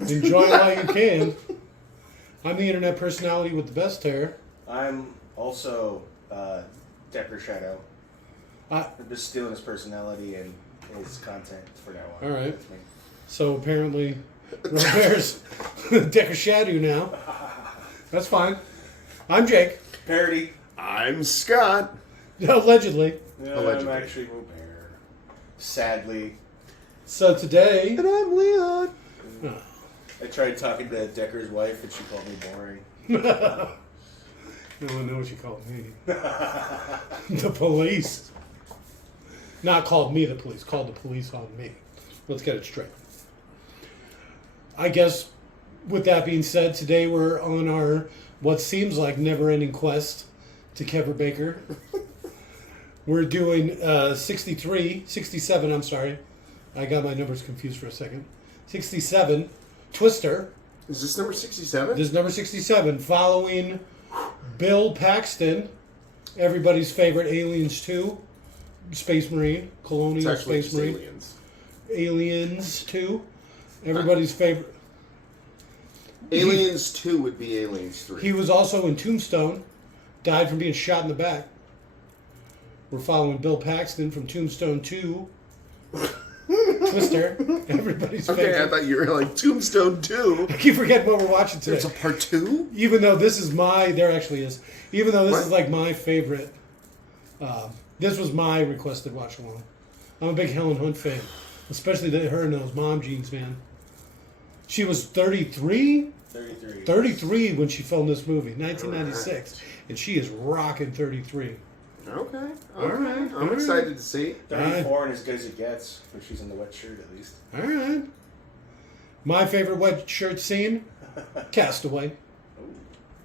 Enjoy it while you can. I'm the internet personality with the best hair. I'm also Decker Shadow. I'm just stealing his personality and his content for now on. All right. So apparently, Robert's Decker Shadow now. That's fine. I'm Jake. Parody. I'm Scott. Allegedly. Yeah, Allegedly. I'm actually Robert. Sadly. So today... And I'm Leon. I tried talking to Decker's wife and she called me boring. No one knows what you called me. The police. Not called me the police. Called the police on me. Let's get it straight. I guess, with that being said, today we're on our, what seems like never-ending quest to Kevin Baker. We're doing 67, I'm sorry. I got my numbers confused for a second. 67, Twister. Is this number 67? This is number 67, following Bill Paxton, everybody's favorite Aliens 2, Space Marine, Colonial Space Marine. Aliens 2, everybody's favorite. Aliens 2 would be Aliens 3. He was also in Tombstone, died from being shot in the back. We're following Bill Paxton from Tombstone 2. Twister, everybody's favorite. Okay, I thought you were like Tombstone 2. I keep forgetting what we're watching today. There's a part 2? Even though this is there actually is. Even though this is like my favorite, this was my requested watch along. I'm a big Helen Hunt fan, especially her and those mom jeans, man. She was 33? 33 when she filmed this movie, 1996. And she is rocking 33. Okay. All right. I'm excited to see. 34 and as good as it gets, when she's in the wet shirt at least. All right. My favorite wet shirt scene, Castaway.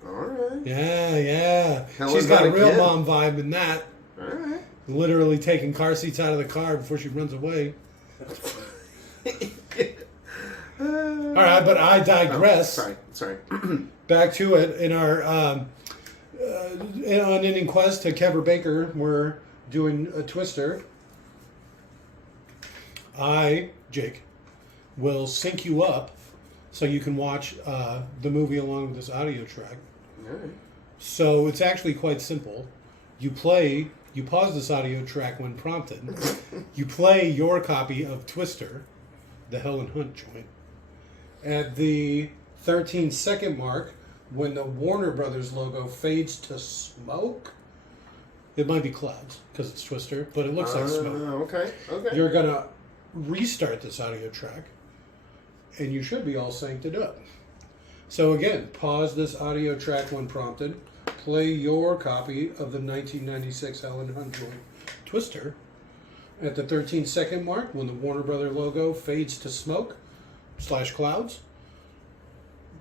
All right. Yeah. Helen's She's got a not a real kid. mom vibe in that. All right. Literally taking car seats out of the car before she runs away. All right, but I digress. Sorry. Back to it. In our unending quest to Kevin Baker, we're doing a Twister. Jake, will sync you up so you can watch the movie along with this audio track. All right. So it's actually quite simple. You pause this audio track when prompted. You play your copy of Twister, the Helen Hunt joint. At the 13-second mark, when the Warner Brothers logo fades to smoke, it might be clouds because it's Twister, but it looks like smoke. Okay. You're going to restart this audio track, and you should be all synced up. So again, pause this audio track when prompted. Play your copy of the 1996 Helen Hunt joint, Twister. At the 13-second mark, when the Warner Brothers logo fades to smoke / clouds,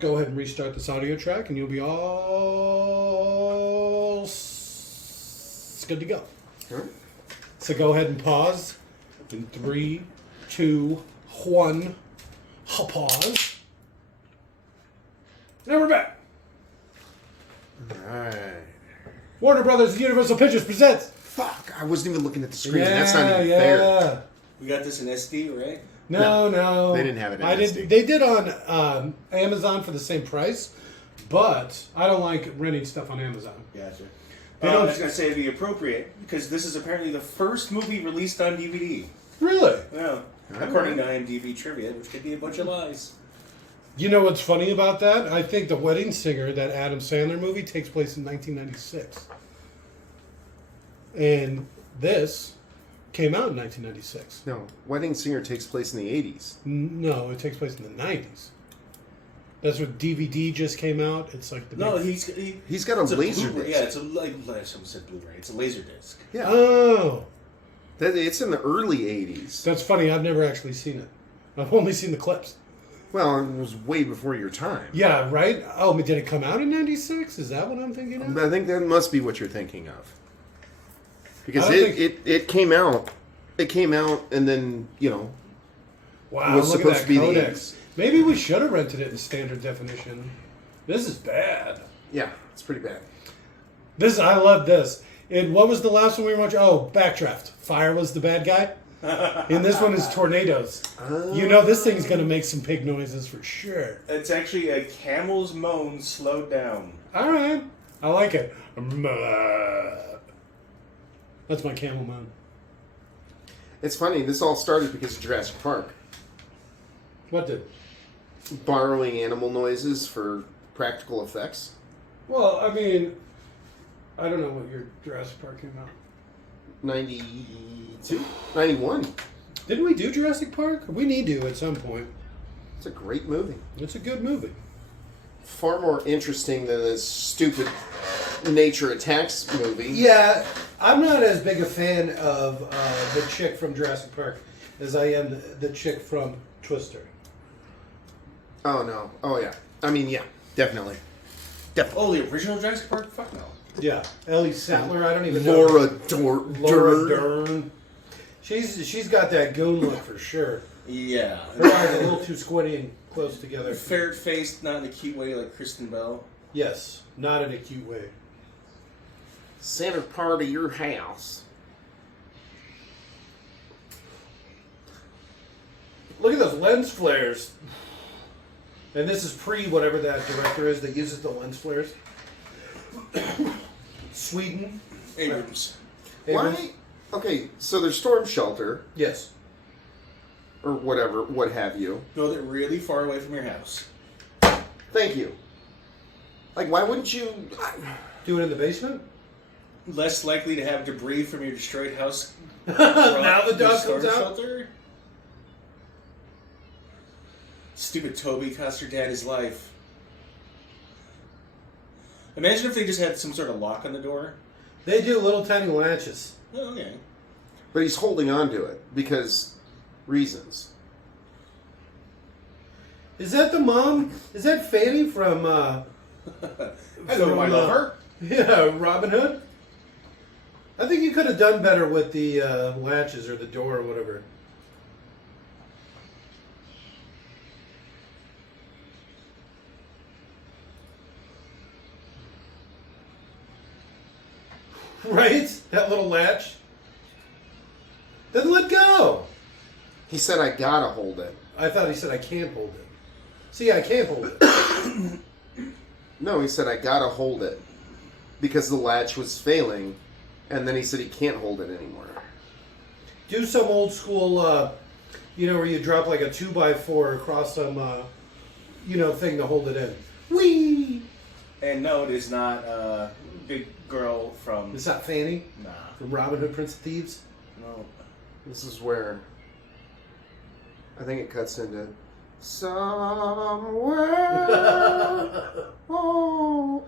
go ahead and restart this audio track, and you'll be all good to go. All right. So go ahead and pause. In 3, 2, 1. Pause. Now we're back. All right. Warner Brothers Universal Pictures presents. Fuck, I wasn't even looking at the screen. That's not even fair. We got this in SD, right? No. They didn't have it in SD. They did on Amazon for the same price, but I don't like renting stuff on Amazon. Gotcha. They I don't- was going to say it'd be appropriate because this is apparently the first movie released on DVD. Really? Yeah. According to IMDb trivia, which could be a bunch of lies. You know what's funny about that? I think The Wedding Singer, that Adam Sandler movie, takes place in 1996. And this came out in 1996. No, Wedding Singer takes place in the 80s. No, it takes place in the 90s. That's what DVD just came out. It's like the He's got a laser Blu-ray. disc. Yeah, it's a someone said Blu-ray. It's a laser disc. Yeah. Oh, It's in the early 80s. that's funny. I've never actually seen it. I've only seen the clips. Well, it was way before your time. Yeah, right? Oh, but did it come out in 96? Is that what I'm thinking of? I think that must be what you're thinking of. Because I don't it came out. It came out and then, Wow, was look supposed at to that be the codex. Maybe we should have rented it in standard definition. This is bad. Yeah, it's pretty bad. I love this. And what was the last one we watched? Oh, Backdraft. Fire was the bad guy. And this one is tornadoes. You know this thing's going to make some pig noises for sure. It's actually a camel's moan slowed down. All right. I like it. That's my camel moan. It's funny, this all started because of Jurassic Park. What did? Borrowing animal noises for practical effects. Well, I mean, I don't know what your Jurassic Park came out. 92? 91. Didn't we do Jurassic Park? We need to at some point. It's a great movie. It's a good movie. Far more interesting than this stupid Nature Attacks movie. Yeah, I'm not as big a fan of the chick from Jurassic Park as I am the chick from Twister. Oh, no. Oh, yeah. I mean, yeah. Definitely. Oh, the original Jurassic Park? Fuck no. Yeah, Ellie Sattler. I don't even Laura know. Laura Dern. She's got that goon look for sure. Yeah. Her eyes are a little too squinty and close together. Ferret-faced, not in a cute way like Kristen Bell. Yes, not in a cute way. Center part of your house. Look at those lens flares. And this is pre-whatever that director is that uses the lens flares. Sweden. Abrams. Why? Okay, so there's storm shelter, Yes. or whatever, what have you. Build it really far away from your house. Thank you. Like, why wouldn't you... Do it in the basement? Less likely to have debris from your destroyed house. Now the dog storm comes out? shelter? Stupid Toby cost your dad his life. Imagine if they just had some sort of lock on the door. They do little tiny latches. Oh, okay. But he's holding on to it, because... reasons. Is that the mom? Is that Fanny from, Hello, my lover. Yeah, Robin Hood? I think you could have done better with the latches or the door or whatever. Right? That little latch. Then let go. He said, I gotta hold it. I thought he said I can't hold it. See, I can't hold it. No, he said, I gotta hold it. Because the latch was failing, and then he said he can't hold it anymore. Do some old school, where you drop like a 2x4 across some, thing to hold it in. Whee! And no, it is not Big Girl from... Is that Fanny? Nah. From Robin Hood, Prince of Thieves? No. This is where... I think it cuts into... Somewhere... oh...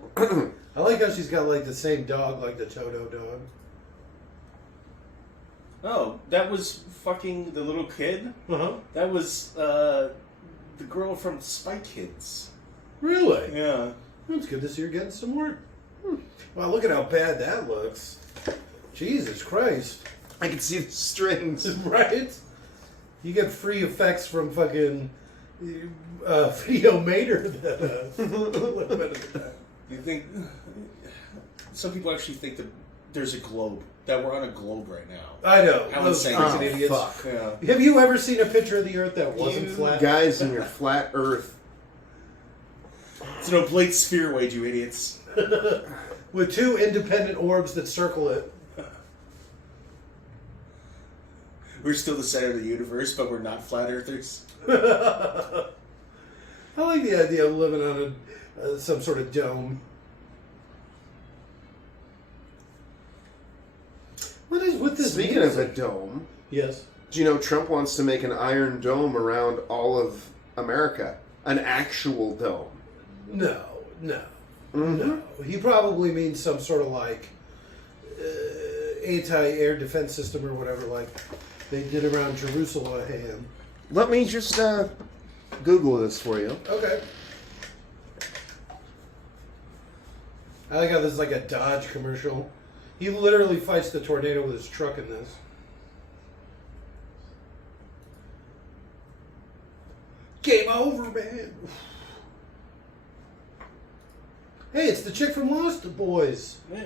I like how she's got like the same dog, like the Toto dog. Oh, that was fucking the little kid? Uh-huh. That was the girl from Spy Kids. Really? Yeah. It's good to see her getting some work. Wow, look at how bad that looks. Jesus Christ. I can see the strings. Right? You get free effects from fucking Video Mater that look better than that. You think... Some people actually think that there's a globe. That we're on a globe right now. I know. How Those insane. freaking idiots. Fuck. Yeah. Have you ever seen a picture of the Earth that wasn't You flat? guys in your flat earth. It's an oblate spheroid, you idiots. With two independent orbs that circle it. We're still the center of the universe, but we're not flat earthers. I like the idea of living on some sort of dome. What is with this? Speaking of a dome, Yes. do you know Trump wants to make an iron dome around all of America? An actual dome. No. Mm-hmm. No. He probably means some sort of like anti-air defense system or whatever, like they did around Jerusalem. Let me just Google this for you. Okay. I like how this is like a Dodge commercial. He literally fights the tornado with his truck in this. Game over, man. Hey, it's the chick from Lost Boys. Yeah.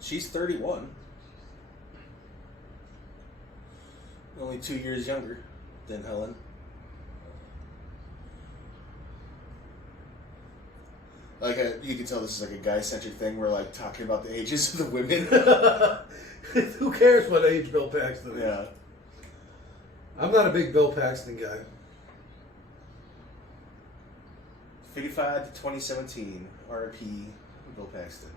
She's 31. Only 2 years younger than Helen. Like, you can tell this is like a guy-centric thing. We're like talking about the ages of the women. Who cares what age Bill Paxton is? Yeah. I'm not a big Bill Paxton guy. 55 to 2017. R.I.P. Bill Paxton.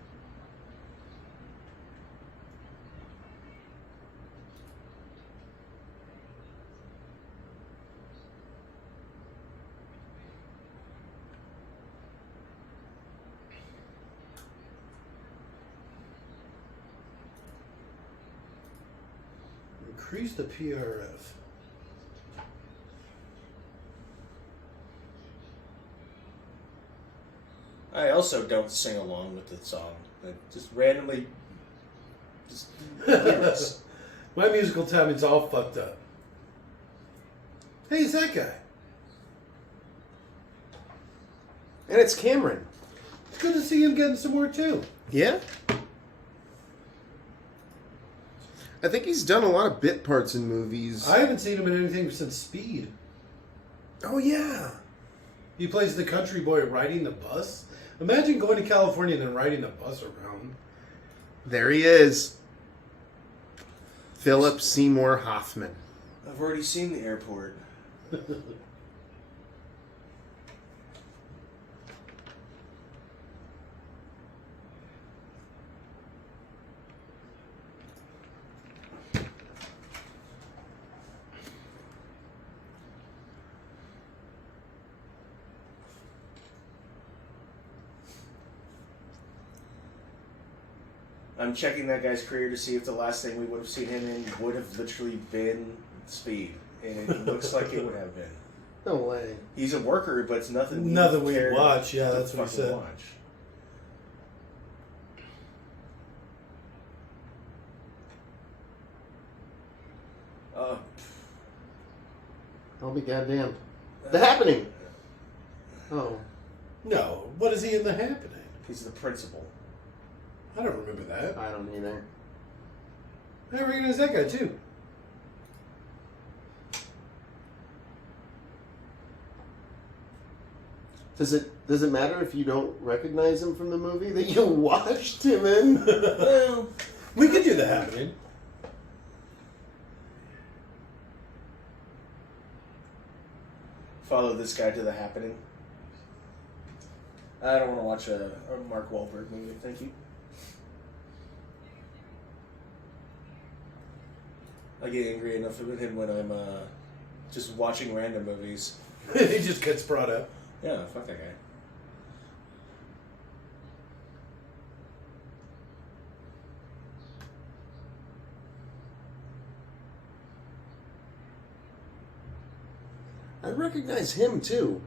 Increase the PRF. I also don't sing along with the song. I just randomly... My musical timing's all fucked up. Hey, it's that guy. And it's Cameron. It's good to see him getting some more too. Yeah? I think he's done a lot of bit parts in movies. I haven't seen him in anything since Speed. Oh, yeah. He plays the country boy riding the bus. Imagine going to California and then riding the bus around. There he is. Philip Seymour Hoffman. I've already seen the airport. I'm checking that guy's career to see if the last thing we would have seen him in would have literally been Speed. And it looks like it would have been. No way. He's a worker, but it's nothing. Nothing we cared watch. Yeah, to that's what he fucking said. Watch. I'll be goddamned. The Happening. Oh. No. What is he in The Happening? He's the principal. I don't remember that. I don't either. I recognize that guy too. Does it matter if you don't recognize him from the movie that you watched him in? Well, we could do The Happening. Follow this guy to The Happening. I don't want to watch a Mark Wahlberg movie. Thank you. I get angry enough with him when I'm just watching random movies. He just gets brought up. Yeah, fuck that guy. I recognize him too.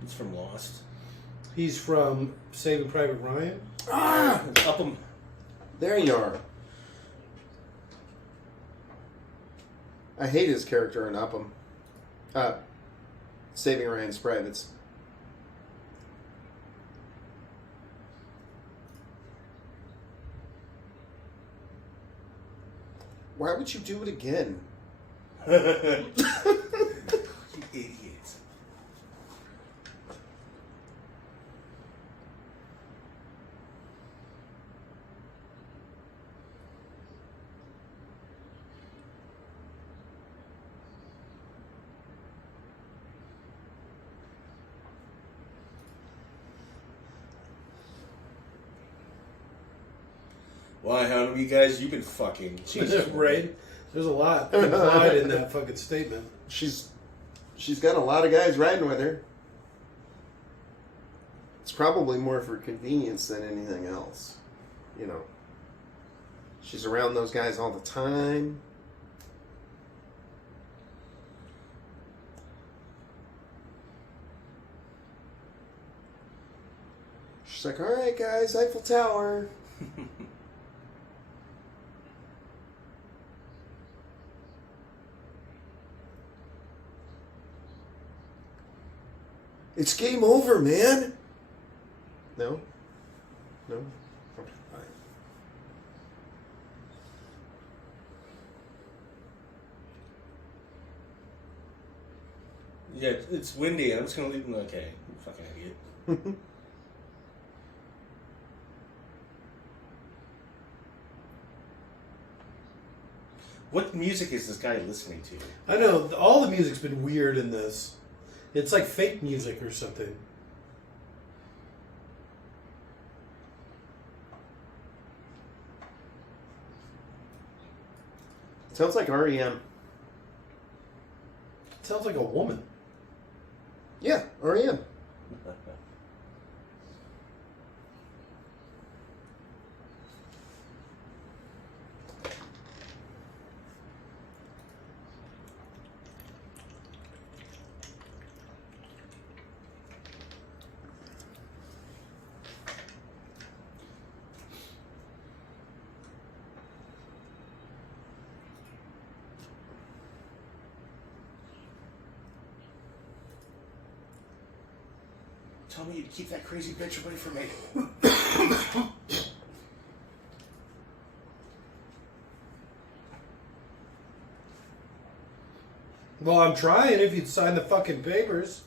He's from Lost. He's from Saving Private Ryan. Ah! Upham. There you are. I hate his character in Upham. Saving Ryan's Privates. Why would you do it again? You idiot. Why, how many guys you been fucking? Jesus. Right? There's a lot implied in that fucking statement. She's got a lot of guys riding with her. It's probably more for convenience than anything else. You know. She's around those guys all the time. She's like, all right, guys, Eiffel Tower. It's game over, man. No? No? Okay, all right. Yeah, it's windy, and I'm just gonna leave him. Okay, you fucking idiot. What music is this guy listening to? I know, all the music's been weird in this. It's like fake music or something. Sounds like REM. It sounds like a woman. Yeah, REM. Tell me to keep that crazy bitch away from me. Well, I'm trying if you'd sign the fucking papers.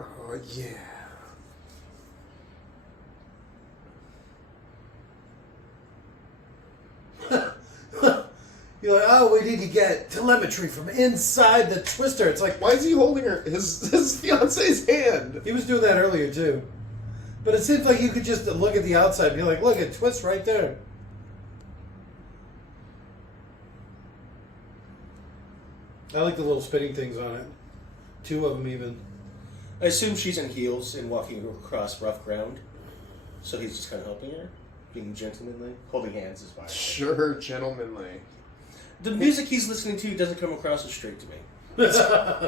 Oh, yeah. You're like, oh, we need to get telemetry from inside the twister. It's like, Why is he holding his fiance's hand? he was doing that earlier too. But it seems like you could just look at the outside and be like, look, it twists right there. I like the little spinning things on it. 2 of them even. I assume she's in heels and walking across rough ground. So he's just kind of helping her, being gentlemanly. Holding hands is fine. Sure, gentlemanly. The music he's listening to doesn't come across as straight to me.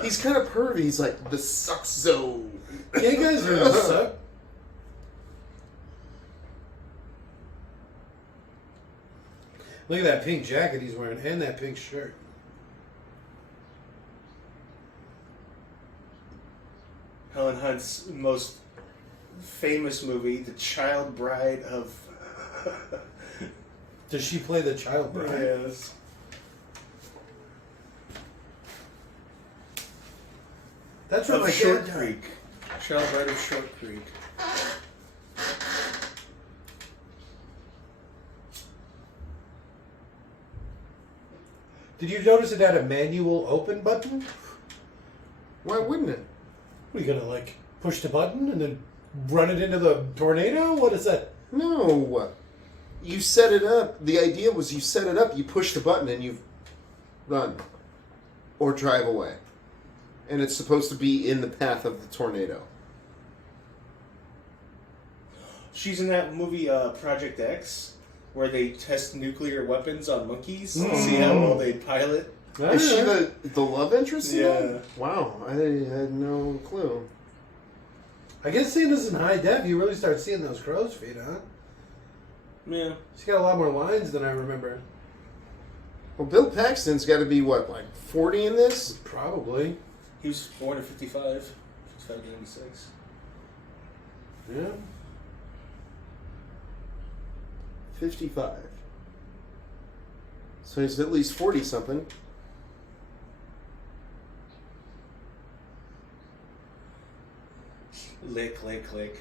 He's kind of pervy. He's like, the suck zone. Yeah, you guys are gonna suck. Look at that pink jacket he's wearing and that pink shirt. Helen Hunt's most famous movie, The Child Bride of... Does she play the child bride? Yes. That's what Of my Short dad Creek. Child Bride of Short Creek. Did you notice it had a manual open button? Why wouldn't it? What, are you gonna like push the button and then run it into the tornado? What is that? No. You set it up. The idea was you set it up, you push the button, and you run. Or drive away. And it's supposed to be in the path of the tornado. She's in that movie Project X, where they test nuclear weapons on monkeys and see how well they pilot. Is she the love interest in Yeah. that? Wow, I had no clue. I guess seeing this in high def, you really start seeing those crow's feet, huh? Yeah. She's got a lot more lines than I remember. Well, Bill Paxton's got to be, what, like 40 in this? Probably. He was born in 55. 55 to 96. Yeah. 55. So he's at least 40-something. Lick, lick, lick.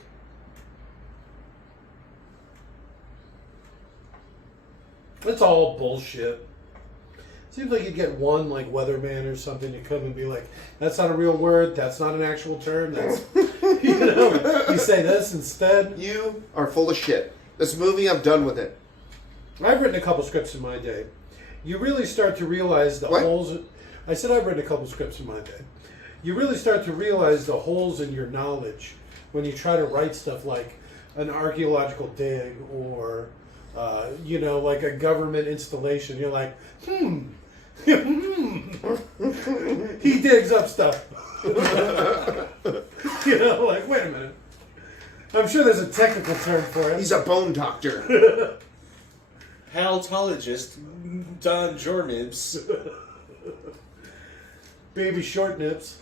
It's all bullshit. Seems like you'd get one like weatherman or something to come and be like, that's not a real word, that's not an actual term, that's you know, you say this instead. You are full of shit. This movie, I'm done with it. I've written a couple scripts in my day. You really start to realize the What? holes. I said I've written a couple scripts in my day. You really start to realize the holes in your knowledge when you try to write stuff like an archaeological dig or, you know, like a government installation. You're like, he digs up stuff. You know, like, wait a minute. I'm sure there's a technical term for it. He's a bone doctor. Haltologist Don Jornibs. Baby short nips.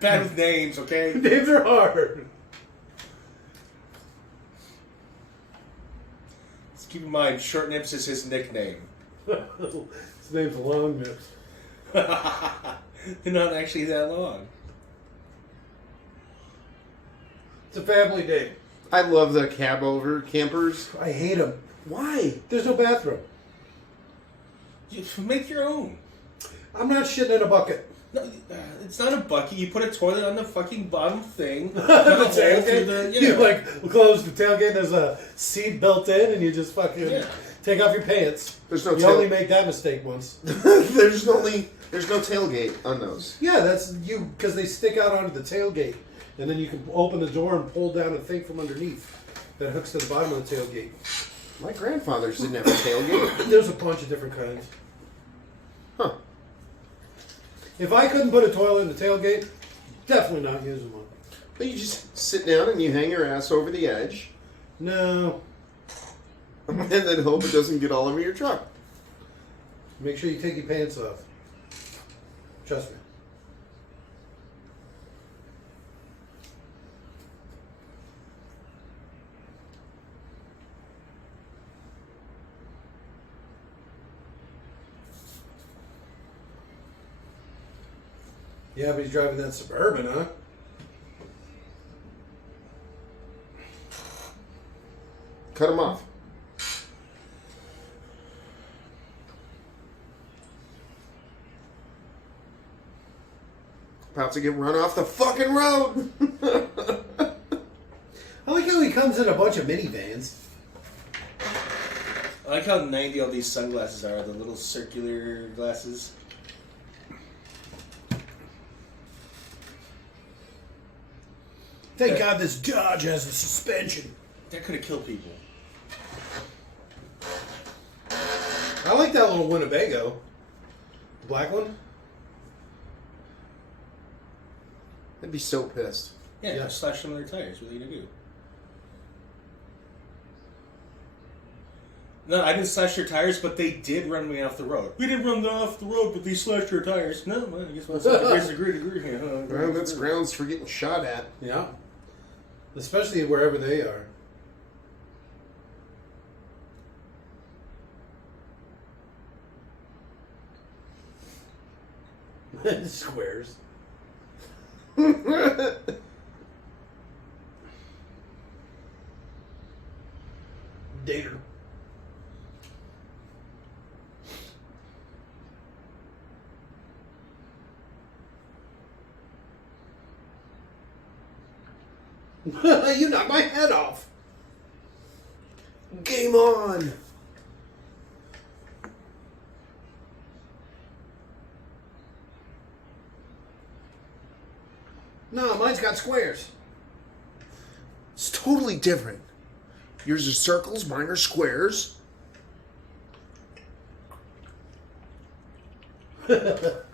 Bad with names, okay? Names are hard. Let's keep in mind, Short Nips is his nickname. His name's Long Nips. They're not actually that long. It's a family day. I love the cab over campers. I hate them. Why? There's no bathroom. You make your own. I'm not shitting in a bucket. No, it's not a bucket. You put a toilet on the fucking bottom thing. The Cut a hole through tailgate. You like close the tailgate. There's a seat built in, and you just fucking take off your pants. There's no. You only make that mistake once. There's no tailgate on those. Yeah, that's you because they stick out onto the tailgate, and then you can open the door and pull down a thing from underneath that hooks to the bottom of the tailgate. My grandfather's didn't have a tailgate. There's a bunch of different kinds. Huh. If I couldn't put a toilet in the tailgate, definitely not using one. But you just sit down and you hang your ass over the edge, No. and then hope it doesn't get all over your truck. Make sure you take your pants off. Trust me. Yeah, but he's driving that Suburban, huh? Cut him off. About to get run off the fucking road. I like how he comes in a bunch of minivans. I like how 90 all these sunglasses are, the little circular glasses. Thank God this Dodge has a suspension. That could have killed people. I like that little Winnebago. The black one? I'd be so pissed. Yeah, slash some of their tires. What are you going to do? No, I didn't slash their tires, but they did run me off the road. We didn't run them off the road, but they slashed our tires. No, well, I guess we'll agree. Well, that's grounds for getting shot at. Yeah. Especially wherever they are. Squares. Dater. You knocked my head off. Game on. No, mine's got squares. It's totally different. Yours are circles, mine are squares. It's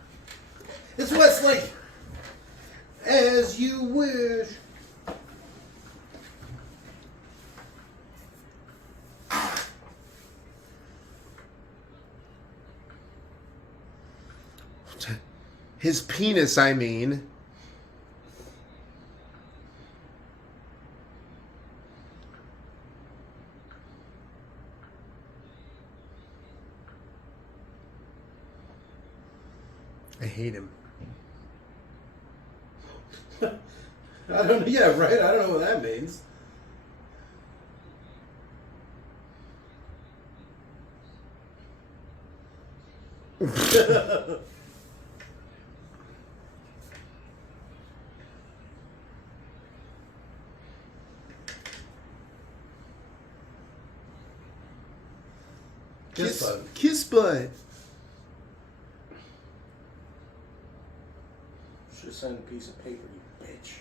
Wesley. As you wish. His penis, I mean. I hate him. I don't know. Yeah, right. I don't know what that means. Kiss bud. Kiss bud. Should have signed a piece of paper, you bitch.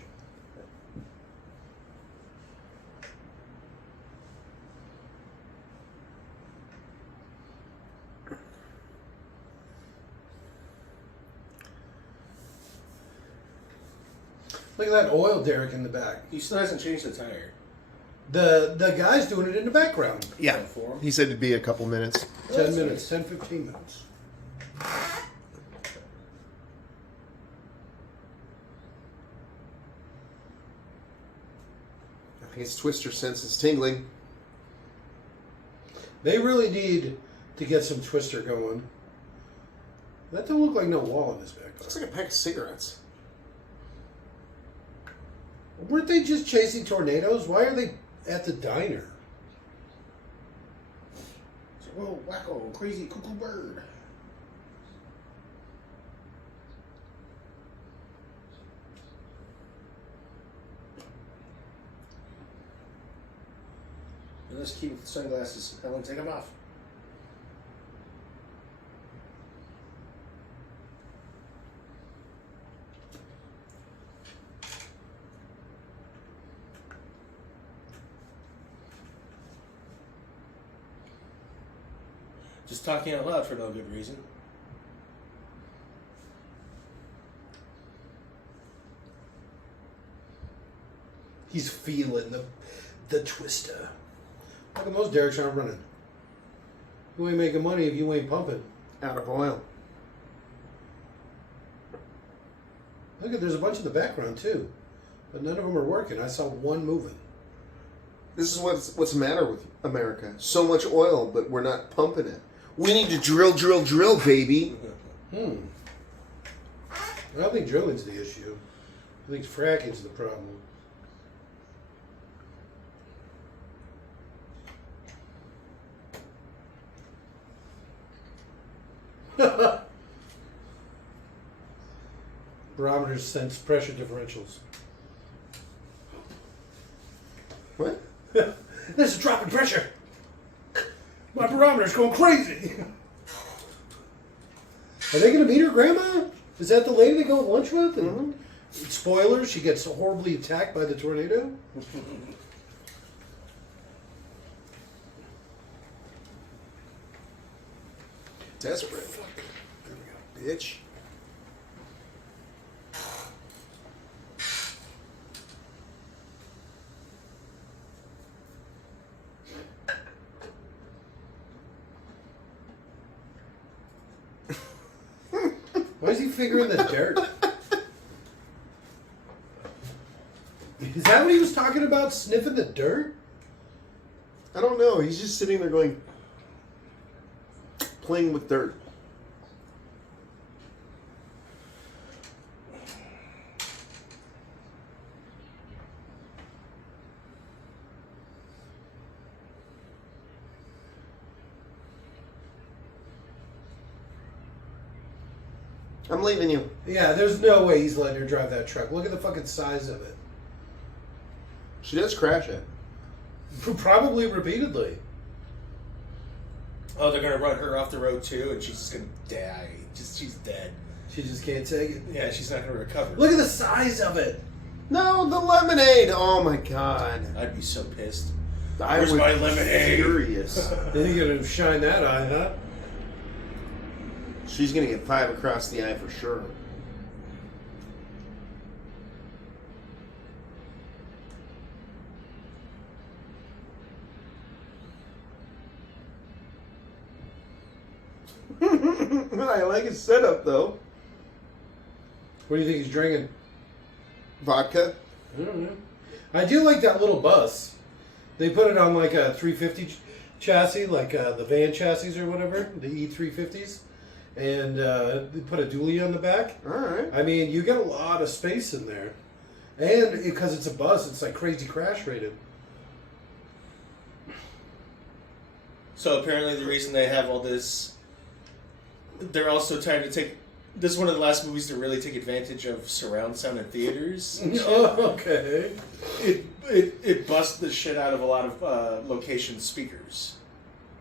Look at that oil derrick in the back. He still hasn't changed the tire. The guy's doing it in the background. Yeah. He said it'd be a couple minutes. 10 minutes, 10, 15 minutes. His twister sense is tingling. They really need to get some twister going. That don't look like no wall in this back. Looks like a pack of cigarettes. Weren't they just chasing tornadoes? Why are they at the diner? It's a real wacko, crazy cuckoo bird. And let's keep with the sunglasses. Helen, take them off. Just talking out loud for no good reason. He's feeling the twister. How come those derricks aren't running? You ain't making money if you ain't pumping. Out of oil. Look at, there's a bunch in the background too, but none of them are working. I saw one moving. This is what's the matter with America. So much oil, but we're not pumping it. We need to drill, drill, drill, baby. I don't think drilling's the issue. I think fracking's the problem. Barometers sense pressure differentials. What? There's a drop in pressure. My barometer's going crazy. Are they going to meet her grandma? Is that the lady they go to lunch with? And spoiler, she gets horribly attacked by the tornado. Desperate. Bitch. Why is he fingering the dirt? Is that what he was talking about? Sniffing the dirt? I don't know. He's just sitting there going, playing with dirt. I'm leaving you. Yeah, there's no way he's letting her drive that truck. Look at the fucking size of it. She does crash it. Probably repeatedly. Oh, they're gonna run her off the road too, and she's just gonna die. She's dead. She just can't take it. Yeah, she's not gonna recover. Look at the size of it. No, the lemonade. Oh my god. I'd be so pissed. Where's my lemonade? Furious. Then you're gonna shine that eye, huh? She's gonna get 5 across the eye for sure. I like his setup though. What do you think he's drinking? Vodka. I don't know. I do like that little bus. They put it on like a 350 chassis, like the van chassis or whatever, the E350s. And they put a dually on the back. Alright. I mean, you get a lot of space in there. And because it's a bus, it's like crazy crash rated. So apparently the reason they have all this, they're also trying to take, this is one of the last movies to really take advantage of surround sound in theaters. Oh, okay. It busts the shit out of a lot of location speakers.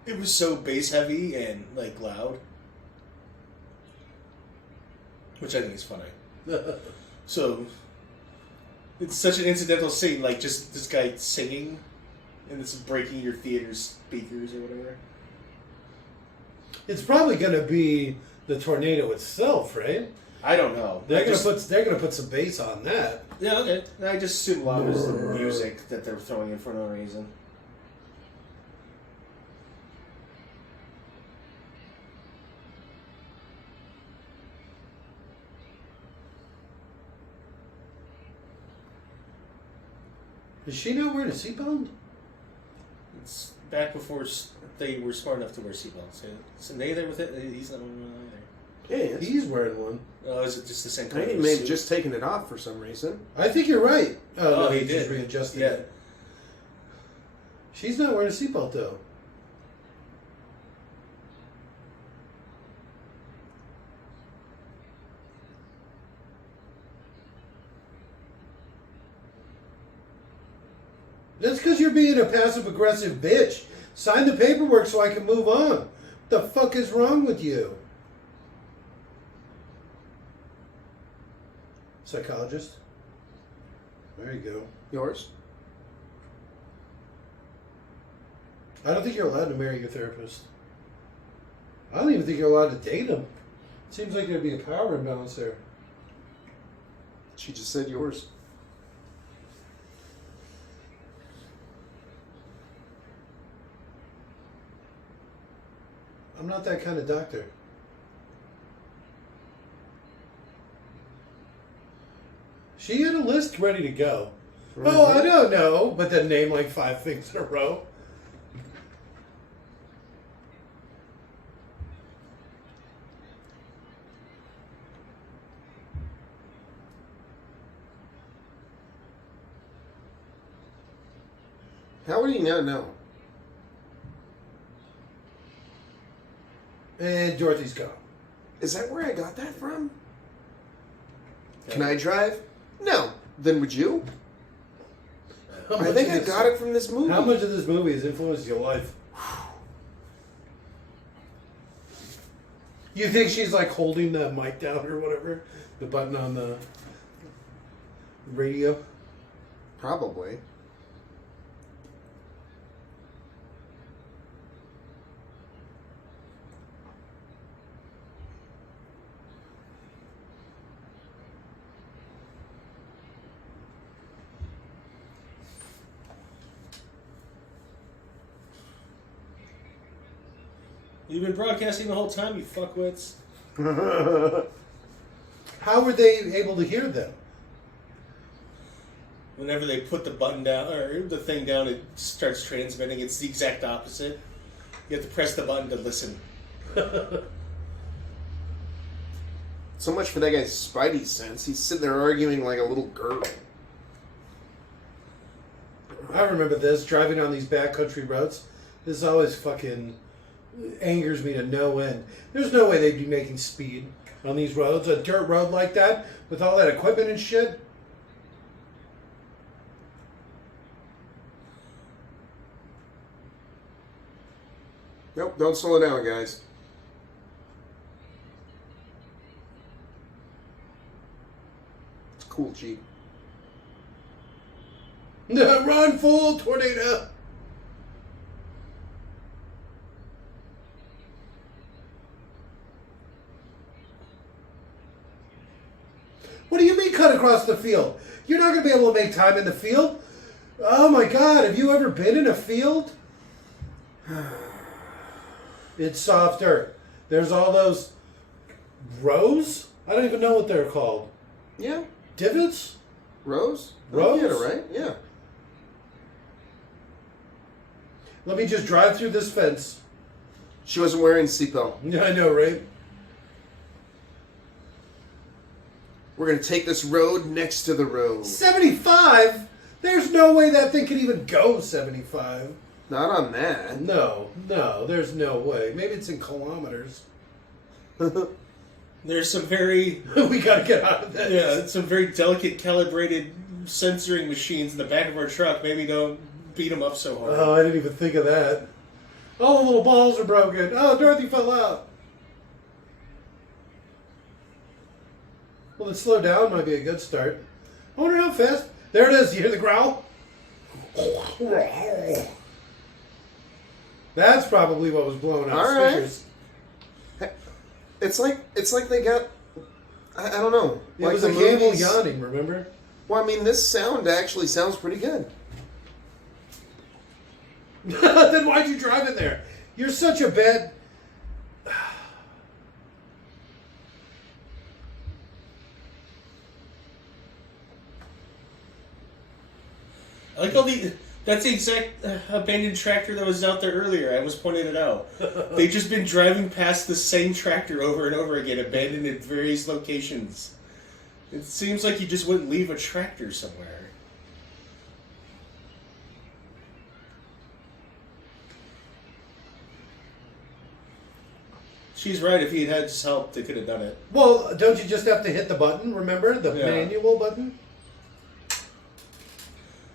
It was so bass heavy and like loud. Which I think is funny. So, it's such an incidental scene, like just this guy singing, and it's breaking your theater's speakers or whatever. It's probably going to be the tornado itself, right? I don't know. They're gonna put some bass on that. Yeah, okay. I just assume a lot of it is the music that they're throwing in for no reason. Is she not wearing a seatbelt? It's back before they were smart enough to wear seatbelts. So they there with it? He's not wearing one either. Yeah, He's wearing one. Oh, is it just the same I kind think of he may have suit? just taken it off for some reason. I think you're right. Oh, no, he he just did. readjusted Yeah. it. She's not wearing a seatbelt, though. That's because you're being a passive-aggressive bitch. Sign the paperwork so I can move on. What the fuck is wrong with you? Psychologist? There you go. Yours? I don't think you're allowed to marry your therapist. I don't even think you're allowed to date him. Seems like there'd be a power imbalance there. She just said yours. I'm not that kind of doctor. She had a list ready to go. Oh, I don't know, but then name like 5 things in a row. How would he not know? And Dorothy's gone. Is that where I got that from? Can I drive? No. Then would you? I think I got it from this movie. How much of this movie has influenced your life? You think she's like holding the mic down or whatever? The button on the radio? Probably. You've been broadcasting the whole time, you fuckwits. How were they able to hear them? Whenever they put the button down, or the thing down, it starts transmitting. It's the exact opposite. You have to press the button to listen. So much for that guy's spidey sense. He's sitting there arguing like a little girl. I remember this, driving on these backcountry roads. This always fucking angers me to no end. There's no way they'd be making speed on these roads. A dirt road like that, with all that equipment and shit. Nope, don't slow down, guys. It's a cool Jeep. Run, fool, tornado! What do you mean cut across the field? You're not going to be able to make time in the field. Oh my God, have you ever been in a field? It's soft dirt. There's all those rows? I don't even know what they're called. Yeah. Divots? Rose? Rose? You get it right? Yeah. Let me just drive through this fence. She wasn't wearing a seatbelt. Yeah, I know, right? We're going to take this road next to the road. 75? There's no way that thing could even go 75. Not on that. No, there's no way. Maybe it's in kilometers. There's some very We gotta get out of this. yeah, some very delicate calibrated censoring machines in the back of our truck. Maybe don't beat them up so hard. Oh, I didn't even think of that. All the little balls are broken. Oh, Dorothy fell out. Well, let's slow down. Might be a good start. I wonder how fast. There it is. You hear the growl? That's probably what was blowing out All right. speakers. It's like they got, I don't know. It like was the a camel movies- yawning, remember? Well, I mean, this sound actually sounds pretty good. Then why'd you drive it there? You're such a bad... I like all the... That's the exact abandoned tractor that was out there earlier. I almost pointed it out. They've just been driving past the same tractor over and over again, abandoned at various locations. It seems like you just wouldn't leave a tractor somewhere. She's right. If he had just help, they could have done it. Well, don't you just have to hit the button? Remember the manual button?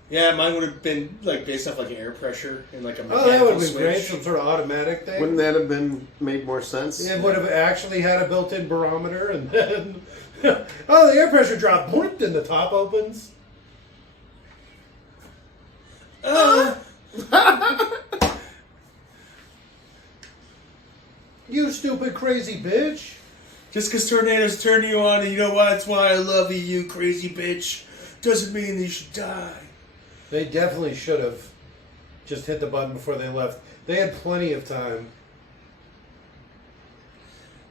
Yeah, mine would have been like based off like air pressure and like a Oh, that would have been switch. great. Some sort of automatic thing. Wouldn't that have been made more sense? It would have actually had a built-in barometer, and then oh, the air pressure dropped. Boink, and the top opens. You stupid crazy bitch! Just because tornadoes turn you on, and you know what? That's why I love you, you crazy bitch. Doesn't mean that you should die. They definitely should have just hit the button before they left. They had plenty of time.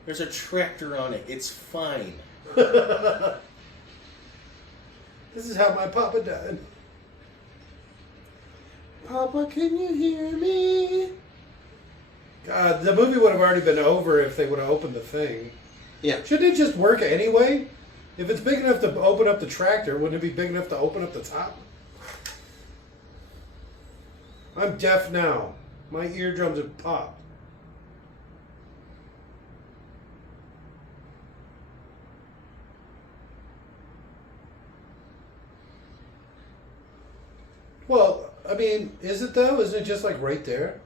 There's a tractor on it. It's fine. This is how my papa died. Papa, can you hear me? God, the movie would have already been over if they would have opened the thing. Yeah. Shouldn't it just work anyway? If it's big enough to open up the tractor, wouldn't it be big enough to open up the top? I'm deaf now. My eardrums have popped. Well, I mean, is it though? Isn't it just like right there?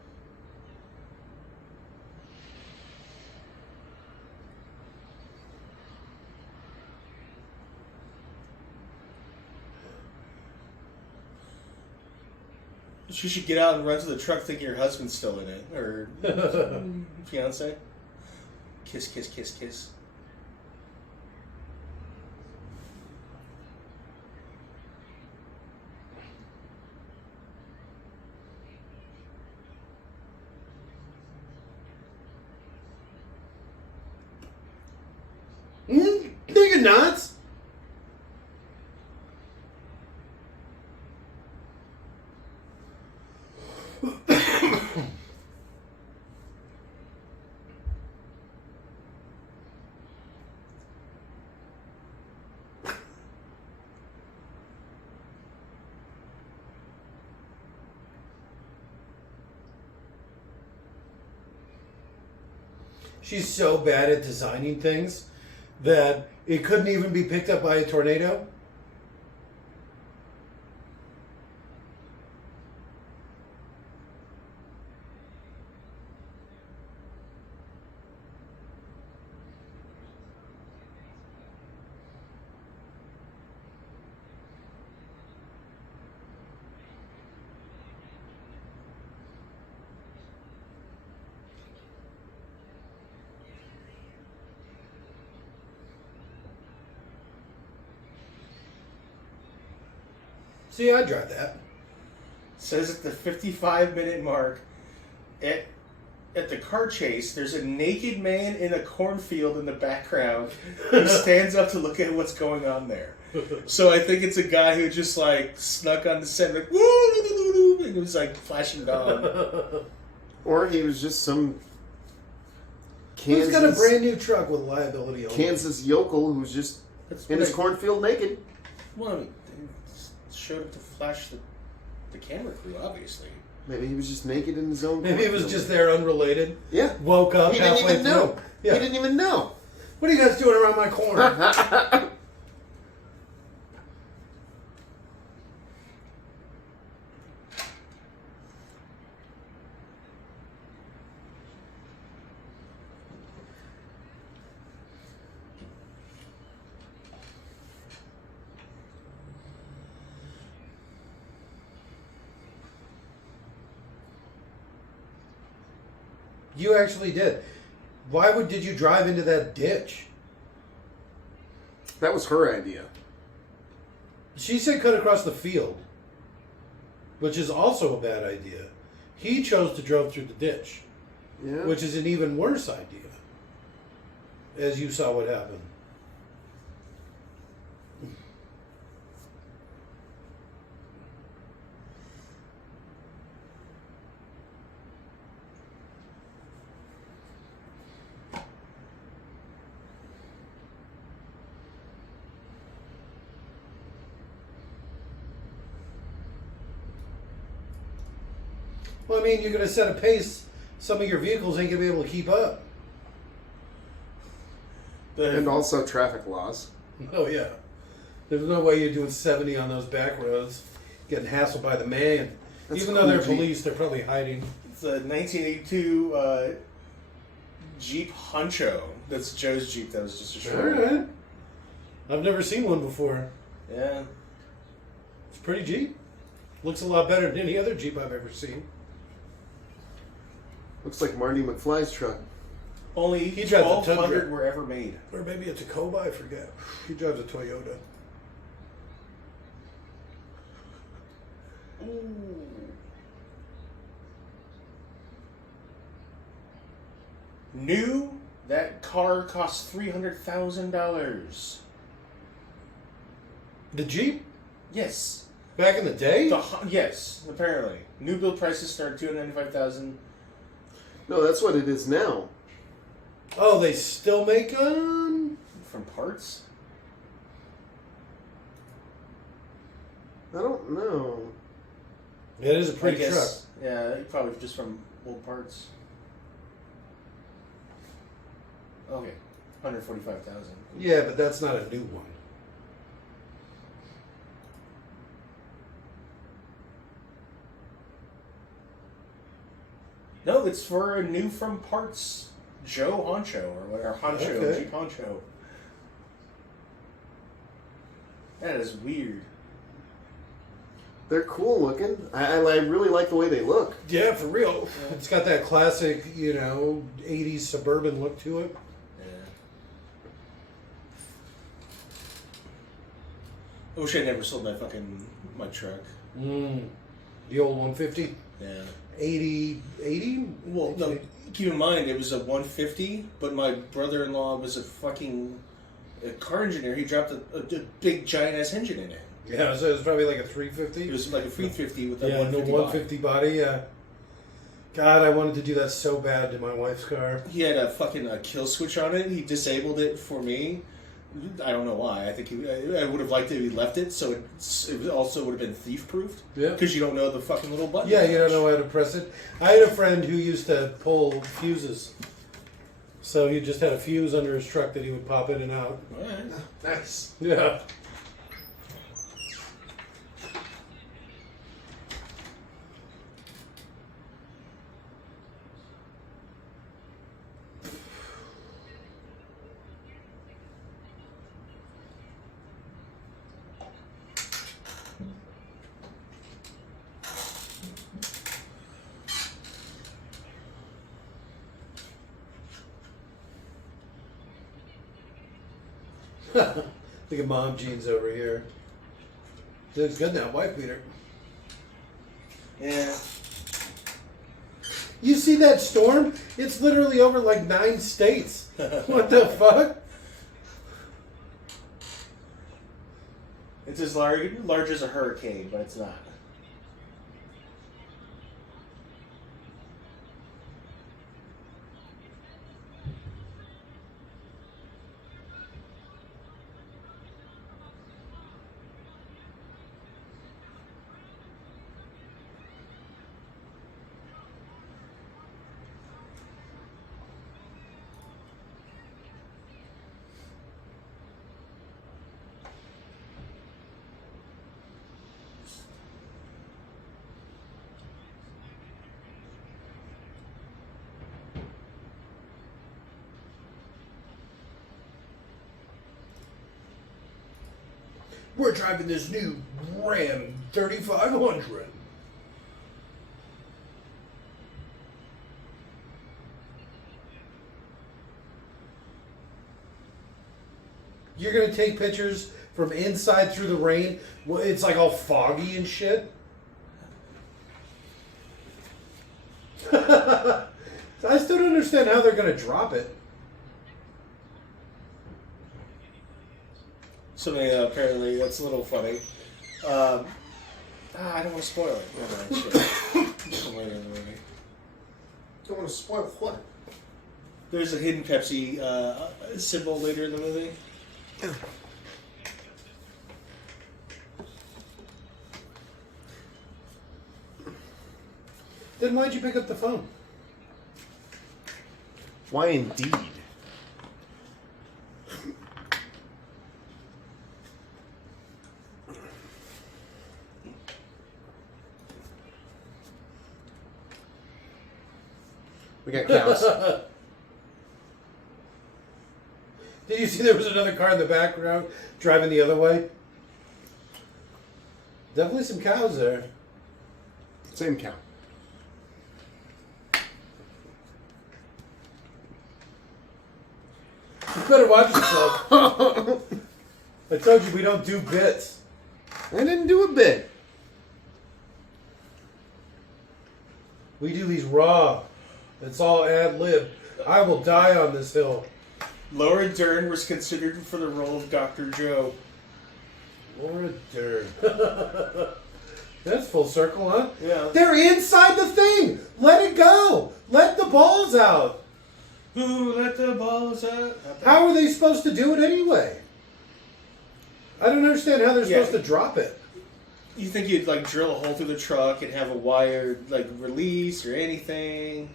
You should get out and run to the truck thinking your husband's still in it. Or fiance. Kiss, kiss, kiss, kiss. Nigga nuts! She's so bad at designing things that it couldn't even be picked up by a tornado. See, I'd drive that. Says at the 55-minute mark, at the car chase, there's a naked man in a cornfield in the background who stands up to look at what's going on there. So I think it's a guy who just like snuck on the set, like woo, and it was like flashing dawn. Or he was just some Kansas, Who's got a brand new truck with liability only? Kansas yokel who's just in his cornfield naked. Well, I mean, showed up to flash the camera crew, obviously. Maybe he was just naked in his own. Maybe it was just there unrelated. Yeah. Woke up. He didn't halfway even know. through. Yeah. He didn't even know. What are you guys doing around my corner? You actually did. Why did you drive into that ditch? That was her idea. She said cut across the field, which is also a bad idea. He chose to drive through the ditch, Yeah. which is an even worse idea, as you saw what happened. Well, I mean, you're going to set a pace. Some of your vehicles ain't going to be able to keep up. And also traffic laws. Oh, yeah. There's no way you're doing 70 on those back roads, getting hassled by the man. That's Even cool, though they're Jeep. police, they're probably hiding. It's a 1982 Jeep Honcho. That's Joe's Jeep that was just a All short. right. I've never seen one before. Yeah. It's pretty Jeep. Looks a lot better than any other Jeep I've ever seen. Looks like Marty McFly's truck. Only He drives a 1,200 Tundra. were ever made. Or maybe it's a Cobra, I forget. He drives a Toyota. Ooh. New, that car cost $300,000. The Jeep? Yes. Back in the day? Yes, apparently. New build prices start at $295,000. No, that's what it is now. Oh, they still make them? From parts? I don't know. Yeah, it is a pretty I truck. guess, yeah, probably just from old parts. Okay, 145,000. Yeah, but that's not a new one. No, it's for a new from parts Joe Honcho or whatever. Honcho, Okay. Jeep Honcho. That is weird. They're cool looking. I really like the way they look. Yeah, for real. It's got that classic, 80s suburban look to it. Yeah. I wish I never sold my truck. The old 150? Yeah. 80? Well, no, keep in mind it was a 150, but my brother-in-law was a car engineer. He dropped a big giant ass engine in it. Yeah, so it was probably like a 350. It was like a 350 with a Yeah, 150 the 150 body, yeah. God, I wanted to do that so bad to my wife's car. He had a kill switch on it. He disabled it for me. I don't know why. I think I would have liked it if he left it, so it also would have been thief-proofed. Yeah. Because you don't know the fucking little button. Yeah, you don't know how to press it. I had a friend who used to pull fuses. So he just had a fuse under his truck that he would pop in and out. All right. Nice. Yeah. Look at mom jeans over here. Looks good now, wife beater. Yeah. You see that storm? It's literally over like 9 states. What the fuck? It's as large as a hurricane, but it's not. We're driving this new Ram 3500. You're going to take pictures from inside through the rain? Well, it's like all foggy and shit. I still don't understand how they're going to drop it. Something apparently that's a little funny. I don't want to spoil it. Never mind, shit. Later in the movie. Don't want to spoil what? There's a hidden Pepsi symbol later in the movie. Then why'd you pick up the phone? Why indeed? We got cows. Did you see there was another car in the background driving the other way? Definitely some cows there. Same cow. You better watch yourself. I told you we don't do bits. I didn't do a bit. We do these raw. It's all ad lib. I will die on this hill. Laura Dern was considered for the role of Dr. Joe. Laura Dern. That's full circle, huh? Yeah. They're inside the thing. Let it go. Let the balls out. Who let the balls out? How are they supposed to do it anyway? I don't understand how they're supposed to drop it. You think you'd like drill a hole through the truck and have a wired like release or anything?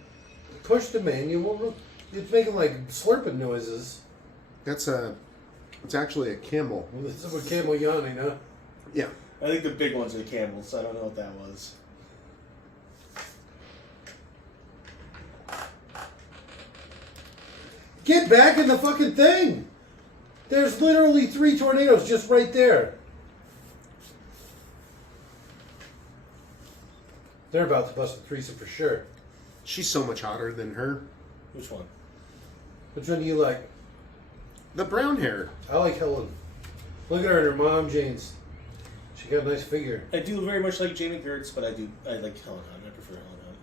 Push the manual. It's making like slurping noises. It's actually a camel. Well, this is a camel yawning, huh? Yeah. I think the big ones are camels. I don't know what that was. Get back in the fucking thing. There's literally 3 tornadoes just right there. They're about to bust a threesome for sure. She's so much hotter than her. Which one? Which one do you like? The brown hair. I like Helen. Look at her in her mom jeans. She got a nice figure. I do very much like Jamie Gertz, but I like Helen Hunt. I prefer Helen Hunt.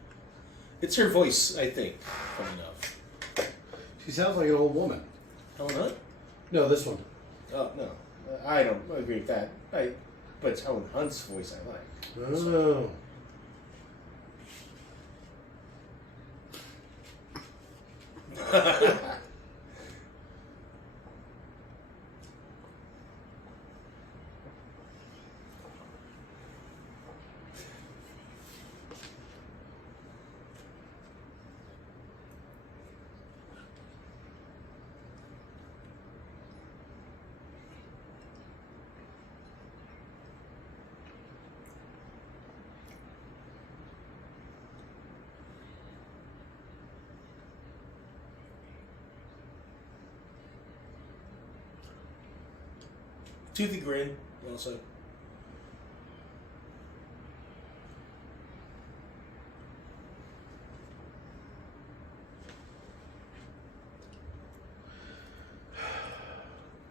It's her voice, I think, funny enough. She sounds like an old woman. Helen Hunt? No, this one. Oh, no. I don't agree with that. But it's Helen Hunt's voice I like. Oh. Toothy grin, also.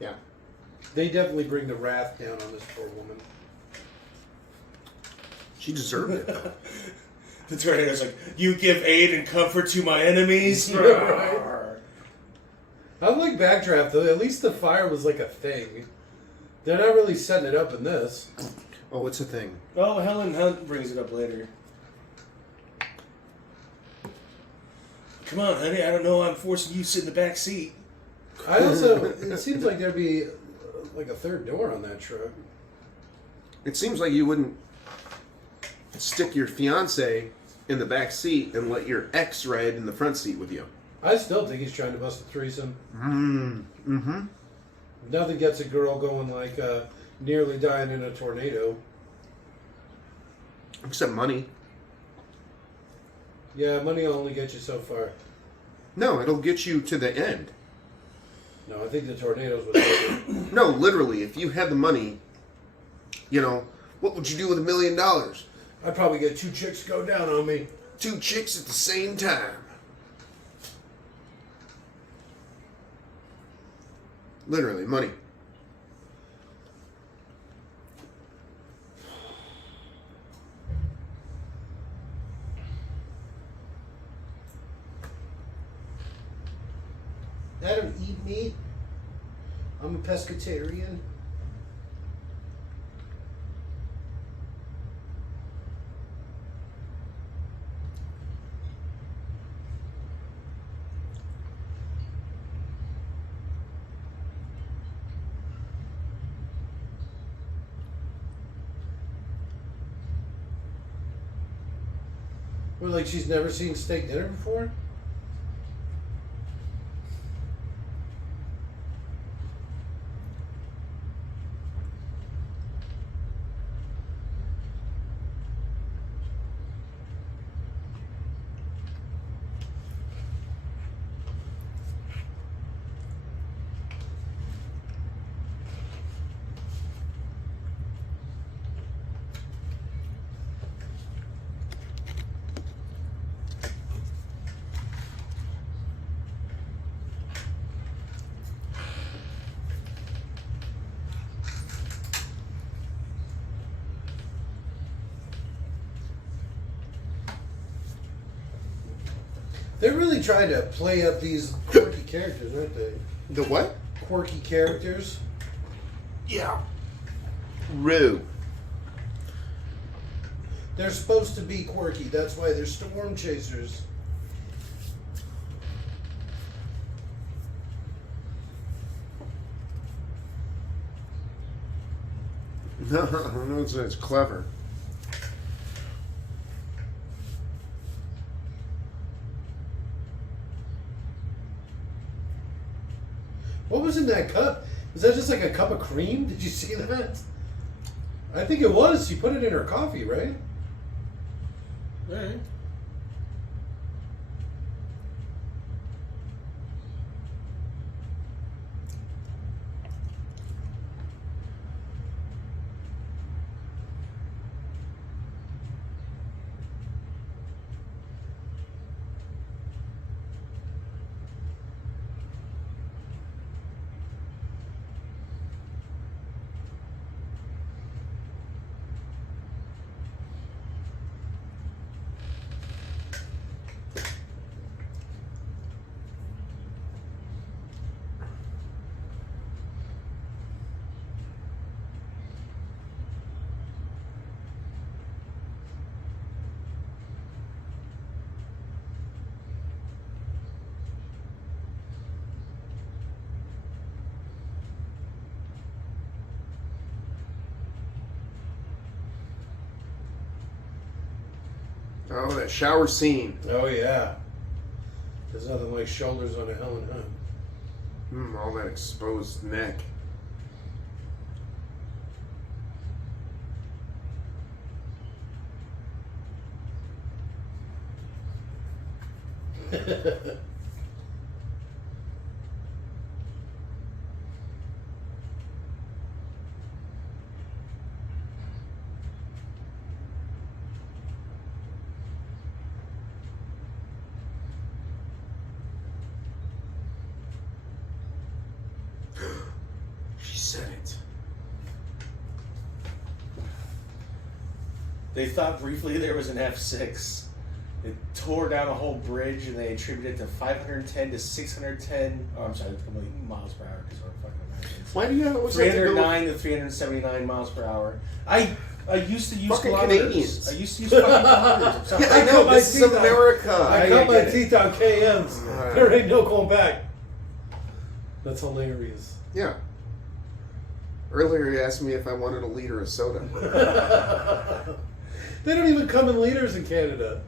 Yeah. They definitely bring the wrath down on this poor woman. She deserved it, though. The tornado's like, you give aid and comfort to my enemies? Right. Unlike Backdraft, though, at least the fire was like a thing. They're not really setting it up in this. Oh, it's a thing. Oh, Helen Hunt brings it up later. Come on, honey, I don't know I'm forcing you to sit in the back seat. I also, it seems like there'd be like a third door on that truck. It seems like you wouldn't stick your fiance in the back seat and let your ex ride in the front seat with you. I still think he's trying to bust a threesome. Mm-hmm. Nothing gets a girl going like nearly dying in a tornado. Except money. Yeah, money will only get you so far. No, it'll get you to the end. No, I think the tornadoes would. No, literally, if you had the money, you know, what would you do with $1 million? I'd probably get 2 chicks to go down on me. 2 chicks at the same time. Literally, money. I don't eat meat. I'm a pescatarian. Or like she's never seen steak dinner before? They're really trying to play up these quirky characters, aren't they? The what? Quirky characters. Yeah. Rue. They're supposed to be quirky. That's why they're storm chasers. No, it's clever. What was in that cup? Is that just like a cup of cream? Did you see that? I think it was. She put it in her coffee, right? Alright. Oh, that shower scene. Oh, yeah. There's nothing like shoulders on a Helen Hunt. All that exposed neck. She said it. They thought briefly there was an F6. It tore down a whole bridge, and they attributed it to 510 to 610. Oh, I'm sorry, miles per hour because we're fucking Americans. Why do you always have to go 309 to 379 miles per hour. I used to use Fucking kilometers. Canadians. I used to use fucking kilometers. I'm sorry. Yeah, I know. This is America. I cut my get it. teeth on KMs. Alright. There ain't no going back. That's hilarious. Yeah. Earlier, he asked me if I wanted a liter of soda. They don't even come in liters in Canada.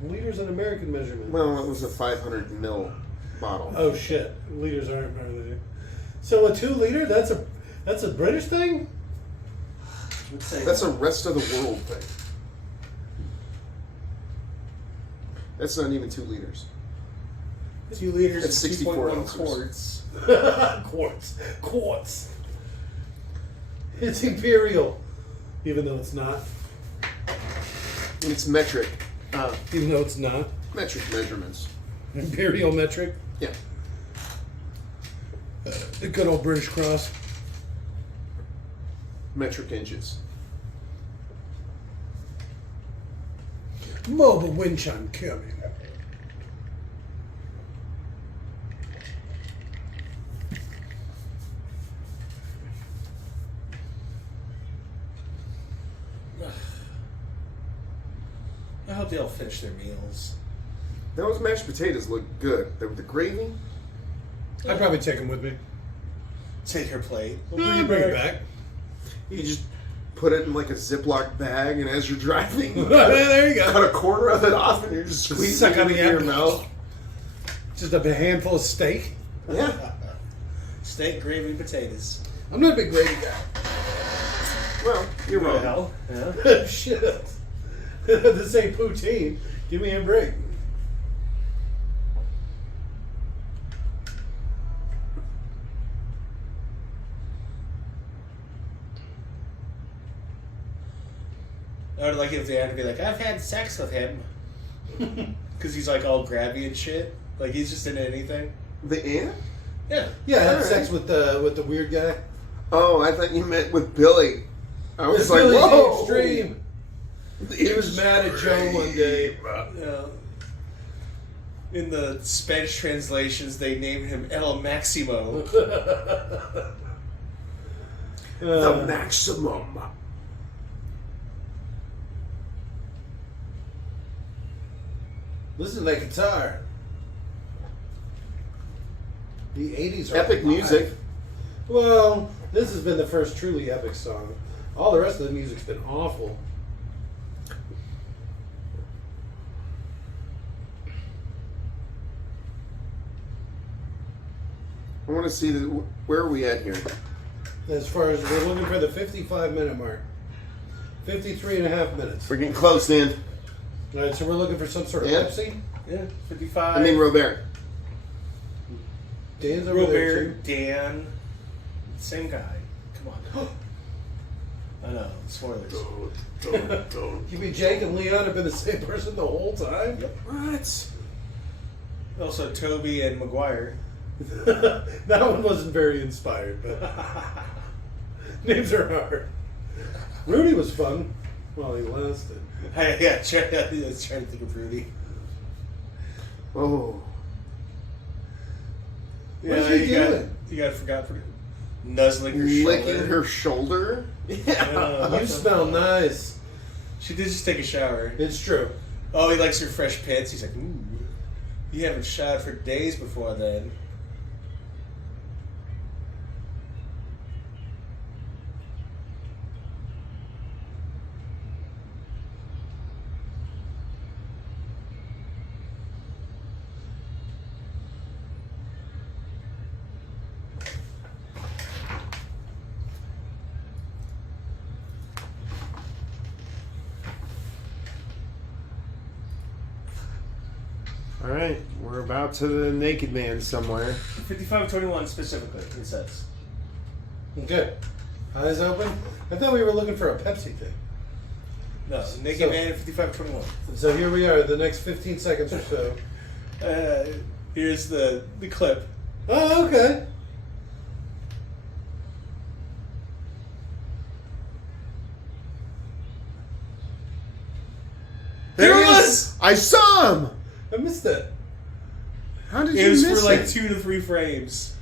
Liters an American measurement. Well, it was a 500 ml bottle. Oh shit! Liters aren't part of it. So a 2 liter? That's a British thing? Let's say That's a rest of the world thing. That's not even 2 liters. 2 liters That's and 64 2.1 ounces. quarts. Quartz. It's imperial, even though it's not. It's metric. Even though it's not. Metric measurements. Imperial metric. Yeah. The good old British cross. Metric inches. Mobile wind chime coming. I hope they all finish their meals. Those mashed potatoes look good. The gravy? I'd probably take them with me. Take her plate. Bring it back. You just put it in like a Ziploc bag, and as you're driving, there you go. cut a quarter of it off, and you're just squeezing Suck it on into the your end. mouth. Just a handful of steak. Yeah. Steak, gravy, potatoes. I'm not a big gravy guy. Well, you're What the wrong. hell? Yeah. Shit. This ain't poutine. Give me a break. I would like it if they had to be like, I've had sex with him. Because he's like all grabby and shit. Like he's just into anything. The ant? Yeah. Yeah, I had Alright. sex with the weird guy. Oh, I thought you meant with Billy. I was It's like, really the whoa. extreme. He was mad at Joe one day. Yeah. In the Spanish translations, they named him El Maximo. The maximum. Listen to that guitar. The 80s are Epic alive. music. Well, this has been the first truly epic song. All the rest of the music's been awful. I want to see where are we at here? As far as we're looking for the 55-minute mark. 53 and a half minutes. We're getting close, Dan. All right, so we're looking for some sort of Yeah. Pepsi. Yeah, 55. I mean, Robert. Dan's over there too. Robert, Dan, same guy. Come on. I know, spoilers. You mean Jake and Leon have been the same person the whole time? What? Also, Toby and Maguire. That one wasn't very inspired, but names are hard. Rudy was fun while he lasted. Yeah, I was trying to think of Rudy. Oh. What is he doing? You got forgot for nuzzling her Licking shoulder. her shoulder? Yeah. You smell nice. She did just take a shower. It's true. Oh, he likes her fresh pits. He's like, ooh. You haven't showered for days before then. All right, we're about to the naked man somewhere. 55-21 specifically, it says. Good. Eyes open. I thought we were looking for a Pepsi thing. No, Naked So- Man 55-21. So here we are, the next 15 seconds or so. Here's the clip. Oh, okay. There There he it is! was! I saw him! I missed it. How did It you was miss for like it? 2 to 3 frames.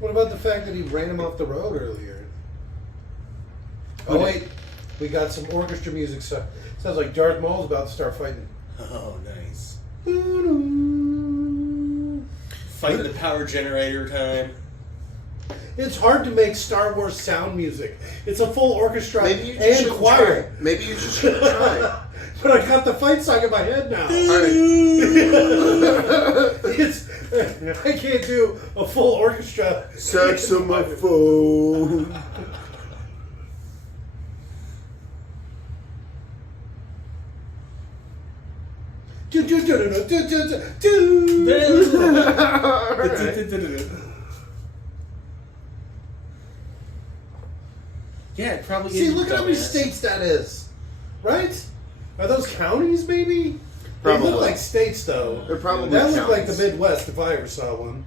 What about the fact that he ran him off the road earlier? Oh, Who did? wait. We got some orchestra music. So sounds like Darth Maul's about to start fighting. Oh, nice. Fighting the power generator time. It's hard to make Star Wars sound music. It's a full orchestra Maybe you just and shouldn't choir. try. Maybe you just shouldn't try. But I got the fight song in my head now. Alright. It's, I can't do a full orchestra. Saxophone. Do, do, do, do, do, do, do, do. Alright. Yeah, it probably See, is. look at how many dumbass. states that is. Right? Are those counties, maybe? Probably. They look like states, though. They're probably That looked like the counties. Midwest if I ever saw one.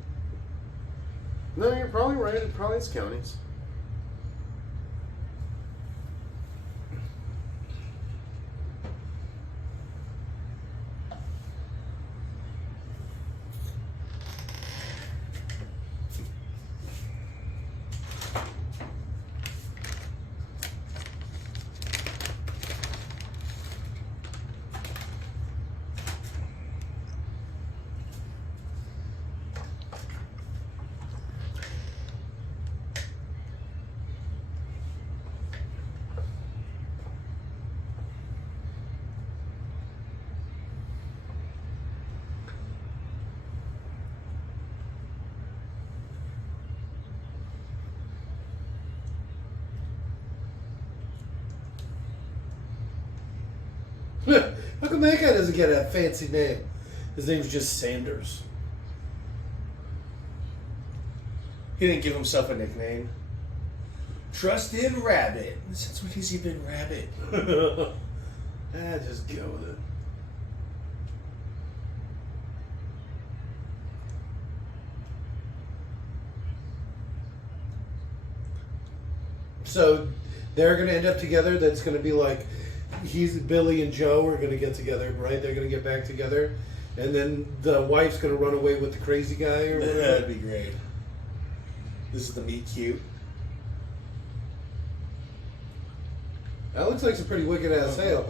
No, you're probably right. It probably is counties. How come that guy doesn't get a fancy name? His name's just Sanders. He didn't give himself a nickname. Trusted Rabbit. Since when has he been Rabbit? Just go with it. So they're going to end up together. That's going to be like Billy and Joe are going to get together, right? They're going to get back together, and then the wife's going to run away with the crazy guy or whatever. That'd be great. This is the meet cute. That looks like some pretty wicked ass hail.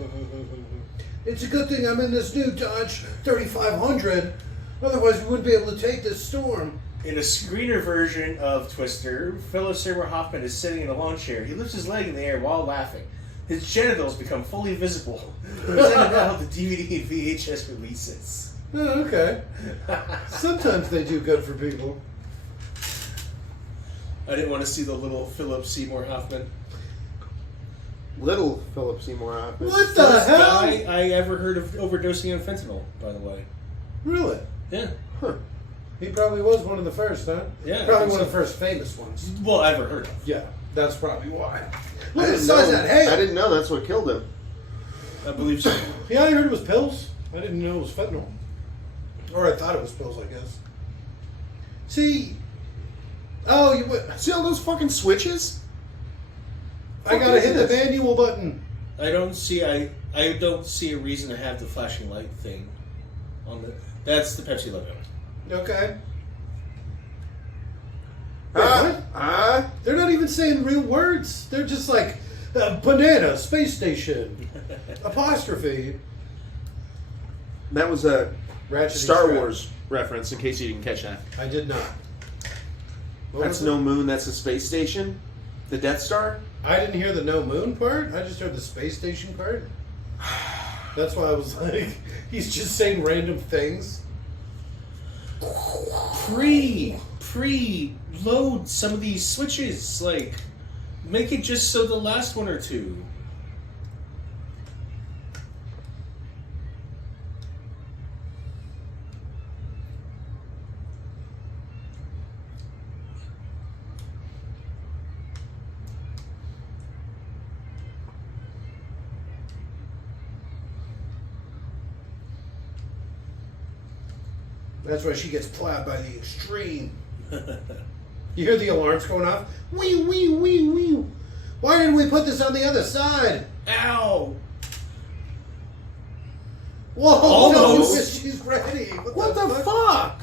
It's a good thing I'm in this new Dodge 3500. Otherwise, we wouldn't be able to take this storm. In a screener version of Twister, Philip Seymour Hoffman is sitting in a lawn chair. He lifts his leg in the air while laughing. His genitals become fully visible. Presented now the DVD and VHS releases. Oh, okay. Sometimes they do good for people. I didn't want to see the little Philip Seymour Hoffman. Little Philip Seymour Hoffman. What the First hell? guy I ever heard of overdosing on fentanyl, by the way. Really? Yeah. Huh. He probably was one of the first, huh? Yeah, I Probably think one of so. the first famous ones. Well, ever heard of. Yeah, that's probably why. I Look at the didn't size of know. that hail. I didn't know that's what killed him. I believe so. Yeah, I heard it was pills. I didn't know it was fentanyl. Or I thought it was pills, I guess. See. Oh, you went. See all those fucking switches? I gotta is hit the this? manual button. I don't see a reason to have the flashing light thing on the. That's the Pepsi logo. Okay. Wait, what? They're not even saying real words. They're just like banana, space station, apostrophe. That was a Ratchet and Star Strap. Wars reference, in case you didn't catch that. I did not. What That's was no it? moon, that's the space station. The Death Star? I didn't hear the no moon part. I just heard the space station part. That's why I was like, he's just saying random things. Pre-load some of these switches. Like, make it just so the last one or two. That's why she gets plowed by the extreme. You hear the alarms going off? Wee, wee, wee, wee. Why didn't we put this on the other side? Ow! Whoa, Almost. no, she's ready. What the fuck?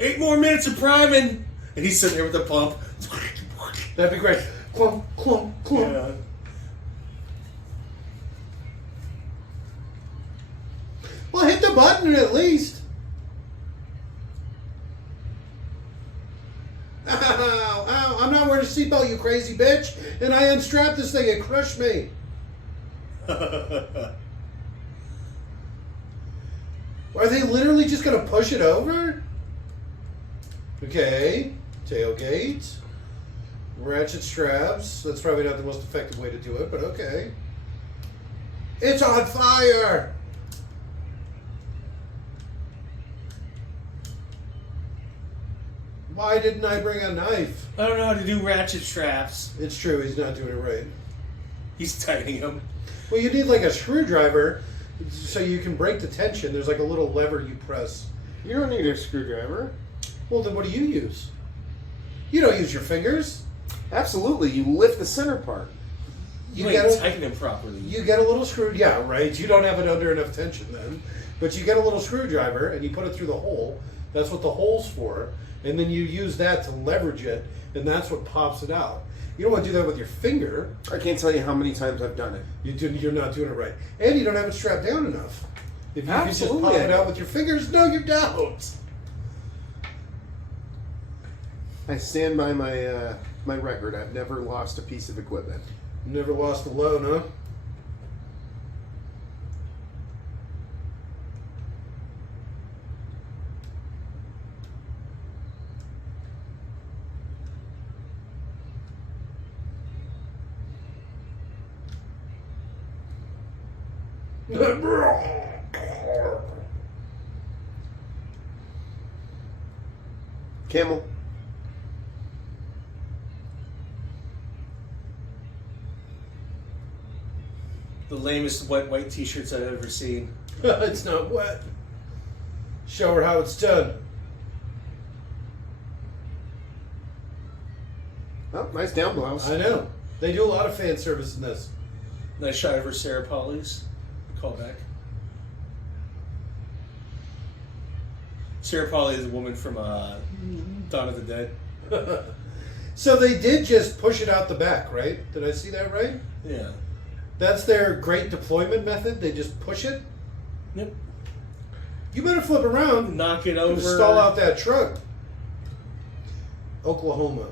8 more minutes of priming, and he's sitting there with the pump. That'd be great. Clump, clump, clump. Yeah. Well, hit the button at least. Ow, ow, I'm not wearing a seatbelt, you crazy bitch. And I unstrapped this thing, it crushed me. Are they literally just going to push it over? Okay. Tailgate. Ratchet straps. That's probably not the most effective way to do it, but okay. It's on fire! Why didn't I bring a knife? I don't know how to do ratchet straps. It's true, he's not doing it right. He's tightening them. Well, you need like a screwdriver so you can break the tension. There's like a little lever you press. You don't need a screwdriver. Well, then what do you use? You don't use your fingers. Absolutely, you lift the center part. You get ain't a, tighten them properly. you get a little screw. Yeah, right. You don't have it under enough tension then. But you get a little screwdriver and you put it through the hole. That's what the hole's for. And then you use that to leverage it, and that's what pops it out. You don't want to do that with your finger. I can't tell you how many times I've done it. You're not doing it right. And you don't have it strapped down enough. If you can just Absolutely. pop it out with your fingers, no, you don't. I stand by my my record. I've never lost a piece of equipment. Never lost a loan, huh? Camel. The lamest wet white t-shirts I've ever seen. It's not wet. Show her how it's done. Oh, nice down blouse. I know. They do a lot of fan service in this. Nice shot of her Sarah Polly's. Callback. Sarah Polly is a woman from Dawn of the Dead. So they did just push it out the back, right? Did I see that right? Yeah. That's their great deployment method? They just push it? Yep. You better flip around. Knock it over. Stall out that truck. Oklahoma.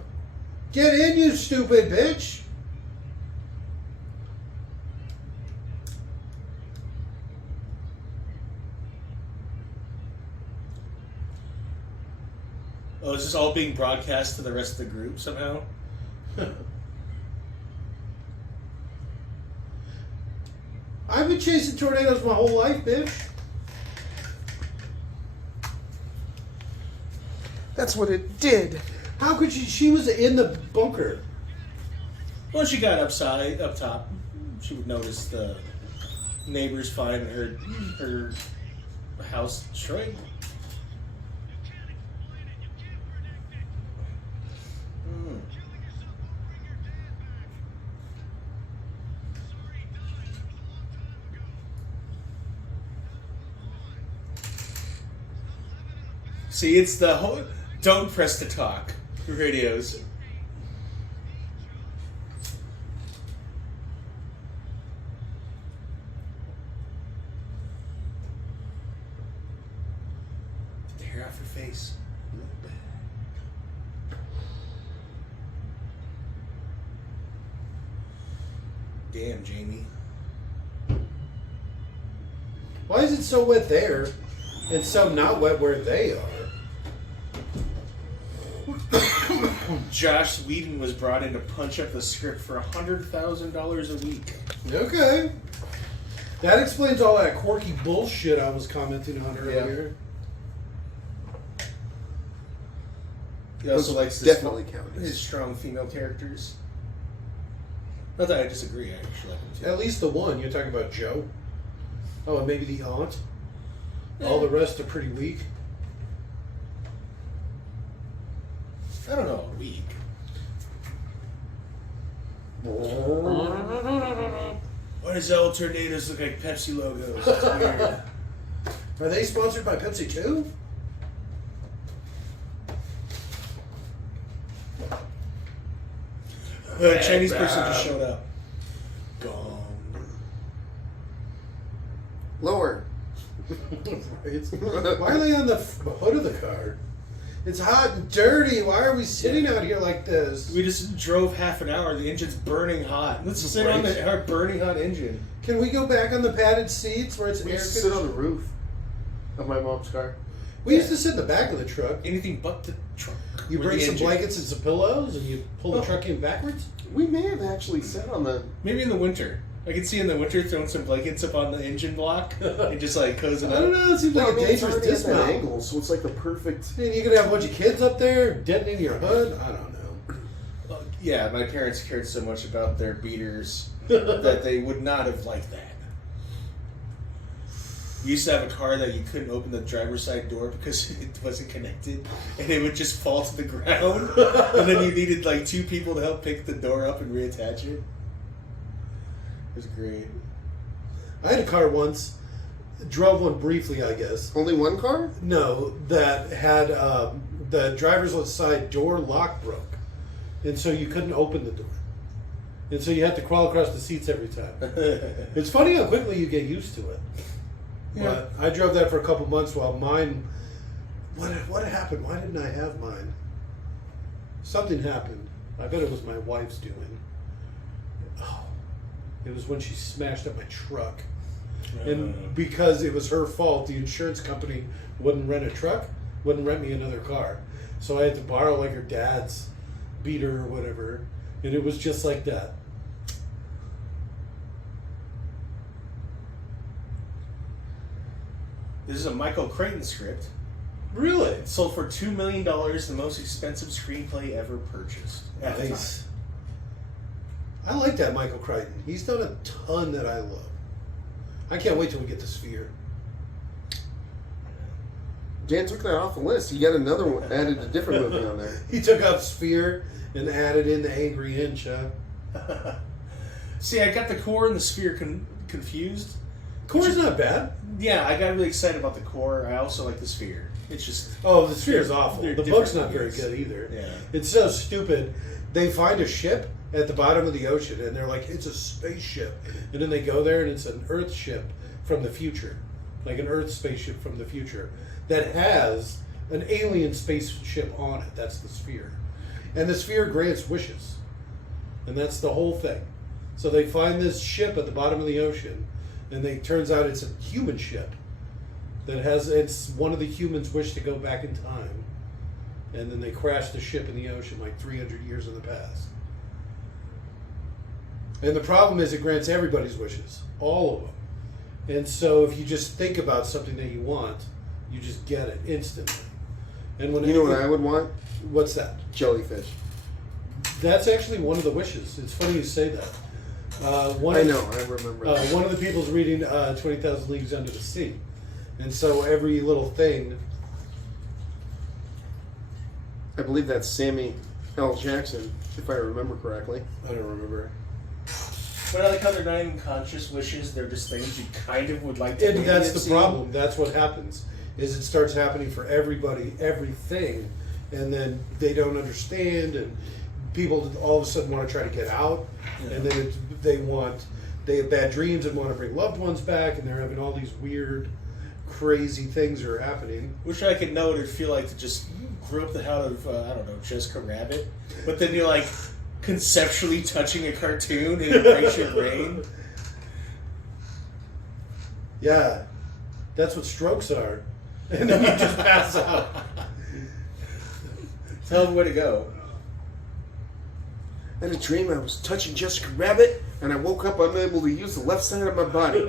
Get in, you stupid bitch. Oh, is this all being broadcast to the rest of the group somehow? I've been chasing tornadoes my whole life, bitch. That's what it did. How could she was in the bunker. Well, she got up top. She would notice the neighbors finding her house destroyed. See, it's the whole don't press to talk radios. Get the hair off your face. Damn, Jamie. Why is it so wet there and so not wet where they are? Josh Whedon was brought in to punch up the script for $100,000 a week. Okay. That explains all that quirky bullshit I was commenting on earlier. He also likes definitely counting his strong female characters. Not that I disagree, I actually like him too. At least the one. You're talking about Joe? Oh, and maybe the aunt? All the rest are pretty weak. I don't know, a week. Why does all tornadoes look like Pepsi logos? It's weird. Are they sponsored by Pepsi too? A Chinese person just showed up. Gone. Lower. Why are they on the hood of the car? It's hot and dirty. Why are we sitting out here like this? We just drove half an hour. The engine's burning hot. Let's sit on our burning hot engine. Can we go back on the padded seats where it's We air used to sit on conditioned? the roof of my mom's car. We used to sit in the back of the truck. Anything but the truck. You Or bring the some engine. blankets and some pillows, and you pull the truck in backwards. We may have actually sat on the. Maybe in the winter. I could see in the winter throwing some blankets up on the engine block and just like cozying I don't up. know. It seems like Well, I a mean, it's dangerous already at that dismount. angle, so it's like the perfect. And you could have a bunch of kids up there denting into your hood. I don't know. Yeah, my parents cared so much about their beaters that they would not have liked that. We used to have a car that you couldn't open the driver's side door because it wasn't connected, and it would just fall to the ground. And then you needed like two people to help pick the door up and reattach it. It was great. I had a car once. Drove one briefly, I guess. Only one car? No, that had the driver's side door lock broke, and so you couldn't open the door, and so you had to crawl across the seats every time. It's funny how quickly you get used to it. Yeah. But I drove that for a couple months while mine. What happened? Why didn't I have mine? Something happened. I bet it was my wife's doing. Oh, it was when she smashed up my truck. And because it was her fault, the insurance company wouldn't rent a truck, wouldn't rent me another car. So I had to borrow like her dad's beater or whatever. And it was just like that. This is a Michael Crichton script. Really? It sold for $2 million, the most expensive screenplay ever purchased. At the time. Nice. I like that Michael Crichton. He's done a ton that I love. I can't wait till we get to Sphere. Dan took that off the list. He got another one, added a different movie on there. He took out Sphere and added in the Angry Inch, huh? See, I got the core and the sphere confused. Core's not bad. Yeah, I got really excited about the core. I also like the sphere. It's just... Oh, the Sphere's awful. they're The book's different not very movies. good either. Yeah. It's so stupid. They find a ship at the bottom of the ocean, and they're like, it's a spaceship. And then they go there, and it's an Earth ship from the future. Like an Earth spaceship from the future. That has an alien spaceship on it. That's the Sphere. And the Sphere grants wishes. And that's the whole thing. So they find this ship at the bottom of the ocean, and it turns out it's a human ship that has, it's one of the humans wish to go back in time, and then they crash the ship in the ocean like 300 years in the past. And the problem is it grants everybody's wishes, all of them. And so if you just think about something that you want, you just get it instantly. And when You know what I would want? What's that? Jellyfish. That's actually one of the wishes. It's funny you say that. I know, I remember that. One of the people's reading 20,000 Leagues Under the Sea. And so every little thing... I believe that's Sammy L. Jackson, if I remember correctly. I don't remember. But I like how they're not even conscious wishes. They're just things you kind of would like to And maybe that's have the seen. problem. That's what happens. Is it starts happening for everybody, everything, and then they don't understand, and people all of a sudden want to try to get out, Yeah. and then they have bad dreams and want to bring loved ones back, and they're having all these weird, crazy things are happening. Wish I could know what it'd feel like to just grow up the hell of, I don't know, Jessica Rabbit. But then you're like conceptually touching a cartoon and it breaks your brain. Yeah, that's what strokes are. And then you just pass out. Tell them where to go. I had a dream I was touching Jessica Rabbit, and I woke up unable to use the left side of my body.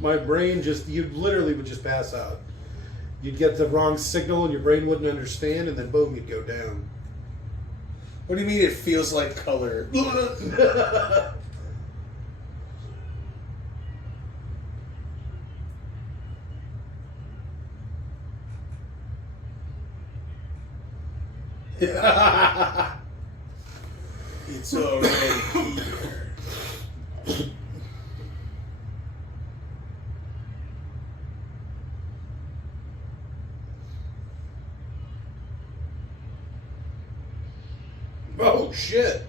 My brain you literally would just pass out. You'd get the wrong signal and your brain wouldn't understand, and then boom, you'd go down. What do you mean it feels like color? It's already here. Oh shit!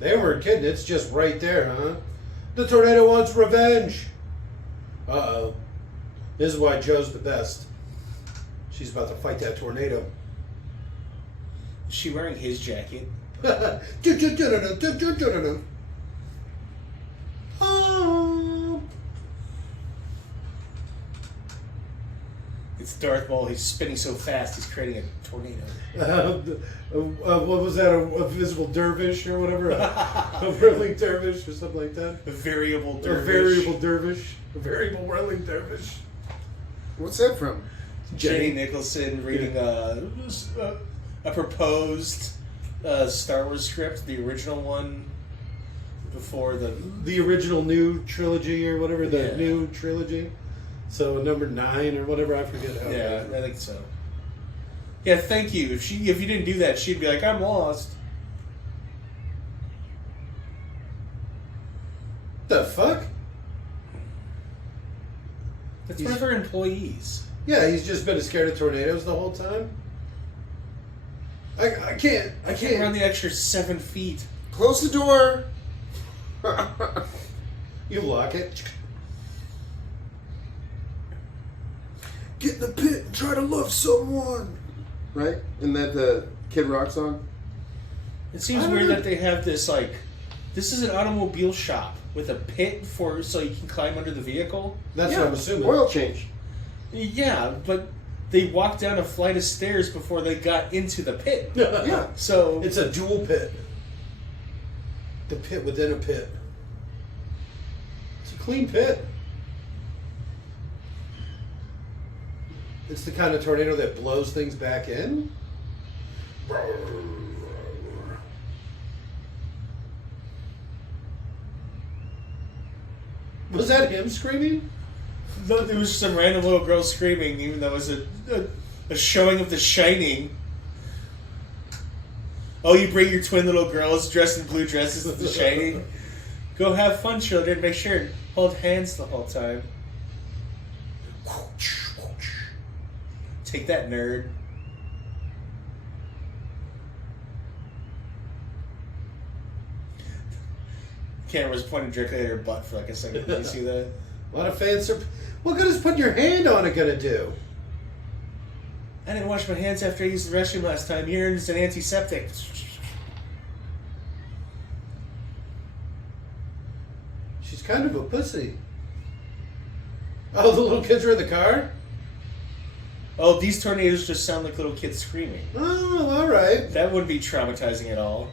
They weren't kidding. It's just right there, huh? The tornado wants revenge. Uh-oh. This is why Joe's the best. She's about to fight that tornado. Is she wearing his jacket? Oh. It's Darth Maul. He's spinning so fast, he's creating a tornado. What was that? A visible dervish or whatever? A whirling dervish or something like that? A variable A dervish. variable dervish. A variable whirling dervish. What's that from? Jenny Nicholson reading a proposed Star Wars script, the original one, before The original new trilogy or whatever, the Yeah. new trilogy. So number 9 or whatever, I forget how. Yeah, I think so. Yeah, thank you. If you didn't do that, she'd be like, I'm lost. The fuck? That's one of her employees. Yeah, he's just been scared of tornadoes the whole time. I can't. I Can't run can't. the extra 7 feet. Close the door! You lock it. Get in the pit and try to love someone! Right? Isn't that the Kid Rock song? It seems I don't weird know. that they have this, like, this is an automobile shop with a pit so you can climb under the vehicle. That's Yeah, what I'm assuming. Oil change. Yeah, but they walked down a flight of stairs before they got into the pit. Yeah. So It's a dual pit. The pit within a pit. It's a clean pit. It's the kind of tornado that blows things back in? Was that him screaming? No, there was some random little girl screaming, even though it was a showing of The Shining. Oh, you bring your twin little girls dressed in blue dresses to The Shining? Go have fun, children. Make sure and hold hands the whole time. Take that, nerd. Camera's pointing directly at her butt for like a second. Did you see that? A lot of fans are... What good is putting your hand on it gonna do? I didn't wash my hands after I used the restroom last time. Urine's an antiseptic. She's kind of a pussy. Oh, the little kids are in the car? Oh, these tornadoes just sound like little kids screaming. Oh, alright. That wouldn't be traumatizing at all.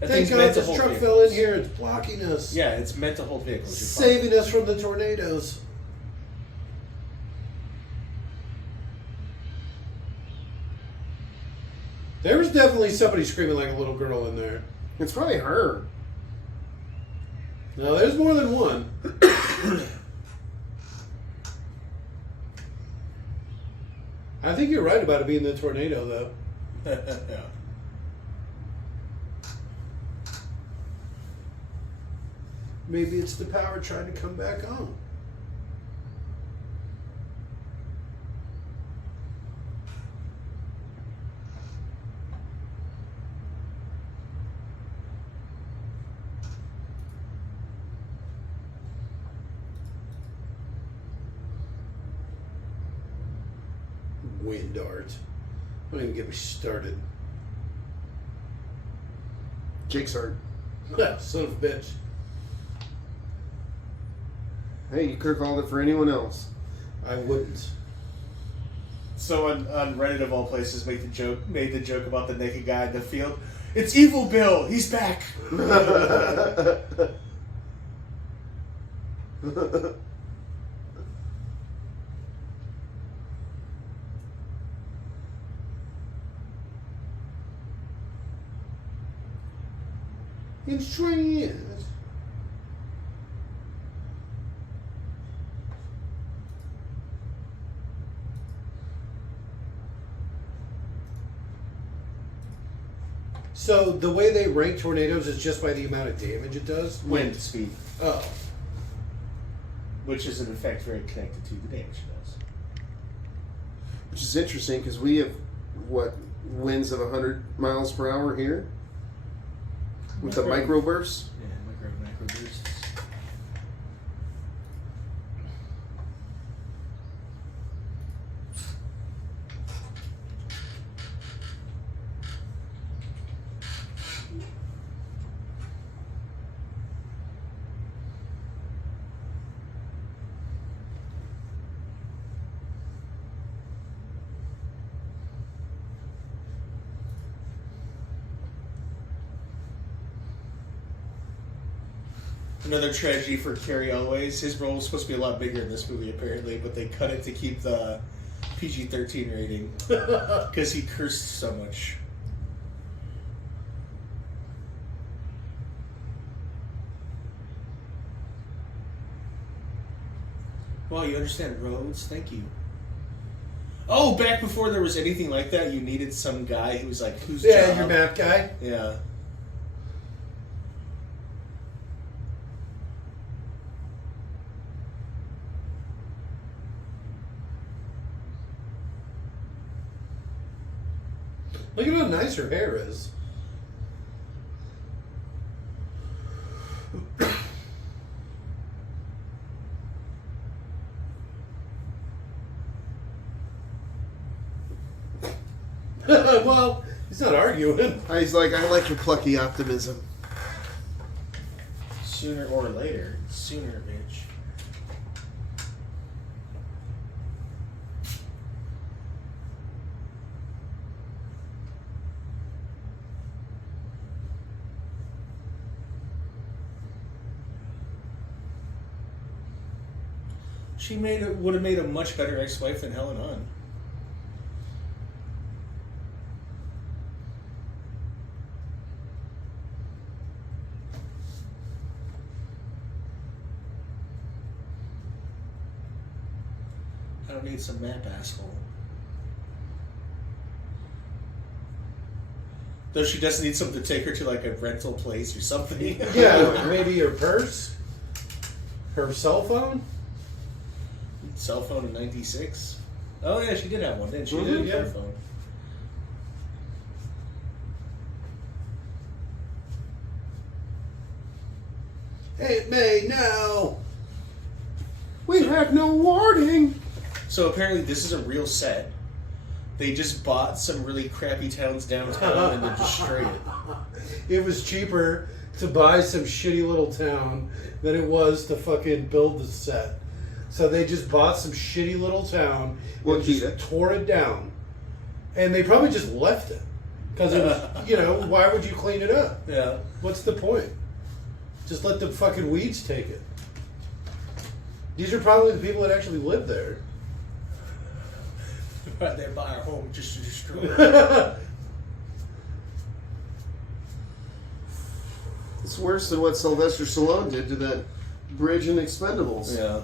That Thank thing's God meant to this hold truck vehicles. fell in here. It's blocking us. Yeah, it's meant to hold vehicles. You're fine. Saving us from the tornadoes. There was definitely somebody screaming like a little girl in there. It's probably her. No, there's more than one. I think you're right about it being the tornado, though. Yeah. Maybe it's the power trying to come back on. Wind art. Don't even get me started. Jake's art. Son of a bitch. Hey, you could have called it for anyone else. I wouldn't. So on Reddit of all places, made the joke about the naked guy in the field. It's Evil Bill. He's back. It's trying. So the way they rank tornadoes is just by the amount of damage it does? Wind speed, Oh. which is in effect very connected to the damage it does. Which is interesting because we have, what, winds of 100 miles per hour here? With the microbursts? Yeah, micro bursts. Another tragedy for Cary Elwes. His role was supposed to be a lot bigger in this movie, apparently, but they cut it to keep the PG-13 rating because he cursed so much. Well, you understand roads? Thank you. Oh, back before there was anything like that, you needed some guy who was like, who's job? Your map guy? Yeah. Look at how nice her hair is. Well, he's not arguing. He's like, I like your plucky optimism. Sooner or later. Sooner, bitch. She would have made a much better ex-wife than Helen Hunt. I don't need some map, asshole. Though she does need something to take her to like a rental place or something. Yeah, maybe her purse, her cell phone. Cell phone in '96. Oh yeah, she did have one, didn't she? Mhm, She did yeah. have a phone. It may no. We had no warning. So apparently this is a real set. They just bought some really crappy towns downtown and then destroyed it. It was cheaper to buy some shitty little town than it was to fucking build the set. So they just bought some shitty little town and Wakita. just tore it down. And they probably just left it. Because it was, why would you clean it up? Yeah. What's the point? Just let the fucking weeds take it. These are probably the people that actually live there. Right there buy our home just to destroy it. It's worse than what Sylvester Stallone did to that bridge in Expendables. Yeah.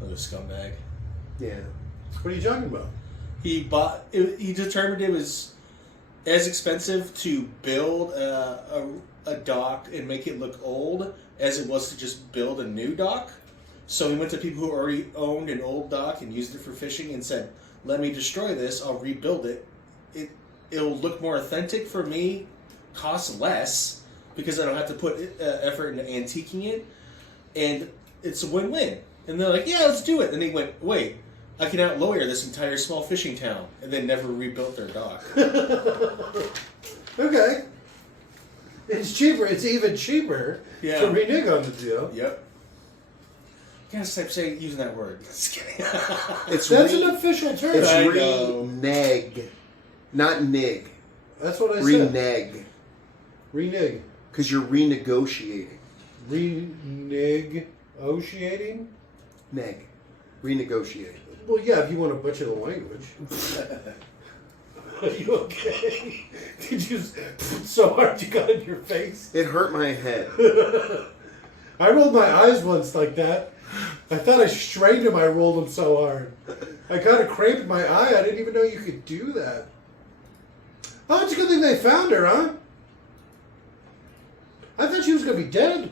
Another scumbag. Yeah. What are you talking about? He determined it was as expensive to build a dock and make it look old as it was to just build a new dock. So he went to people who already owned an old dock and used it for fishing and said, "Let me destroy this. I'll rebuild it. It'll look more authentic for me, cost less because I don't have to put effort into antiquing it, and it's a win-win." And they're like, "Yeah, let's do it." And he went, "Wait, I can out-lawyer this entire small fishing town," and then never rebuilt their dock. Okay. It's cheaper. It's even cheaper Yeah. to renege on the deal. Yep. You gotta stop using that word. Just kidding. It's That's an official term. It's I know. renege, not nig. That's what I said. Renege, Renege. because you're renegotiating. Renegotiating? Neg, renegotiating. Well, yeah, if you want to butcher the language. Are you okay? Did you so hard you got in your face? It hurt my head. I rolled my eyes once like that. I thought I strained them. I rolled them so hard. I kind of cramped my eye. I didn't even know you could do that. Oh, it's a good thing they found her, huh? I thought she was going to be dead.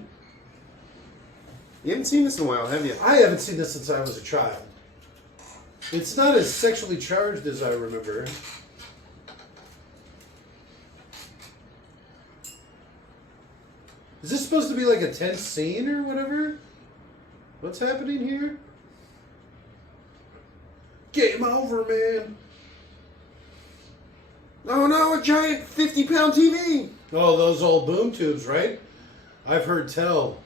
You haven't seen this in a while, have you? I haven't seen this since I was a child. It's not as sexually charged as I remember. Is this supposed to be like a tense scene or whatever? What's happening here? Game over, man. Oh no, a giant 50-pound TV! Oh, those old boom tubes, right? I've heard tell.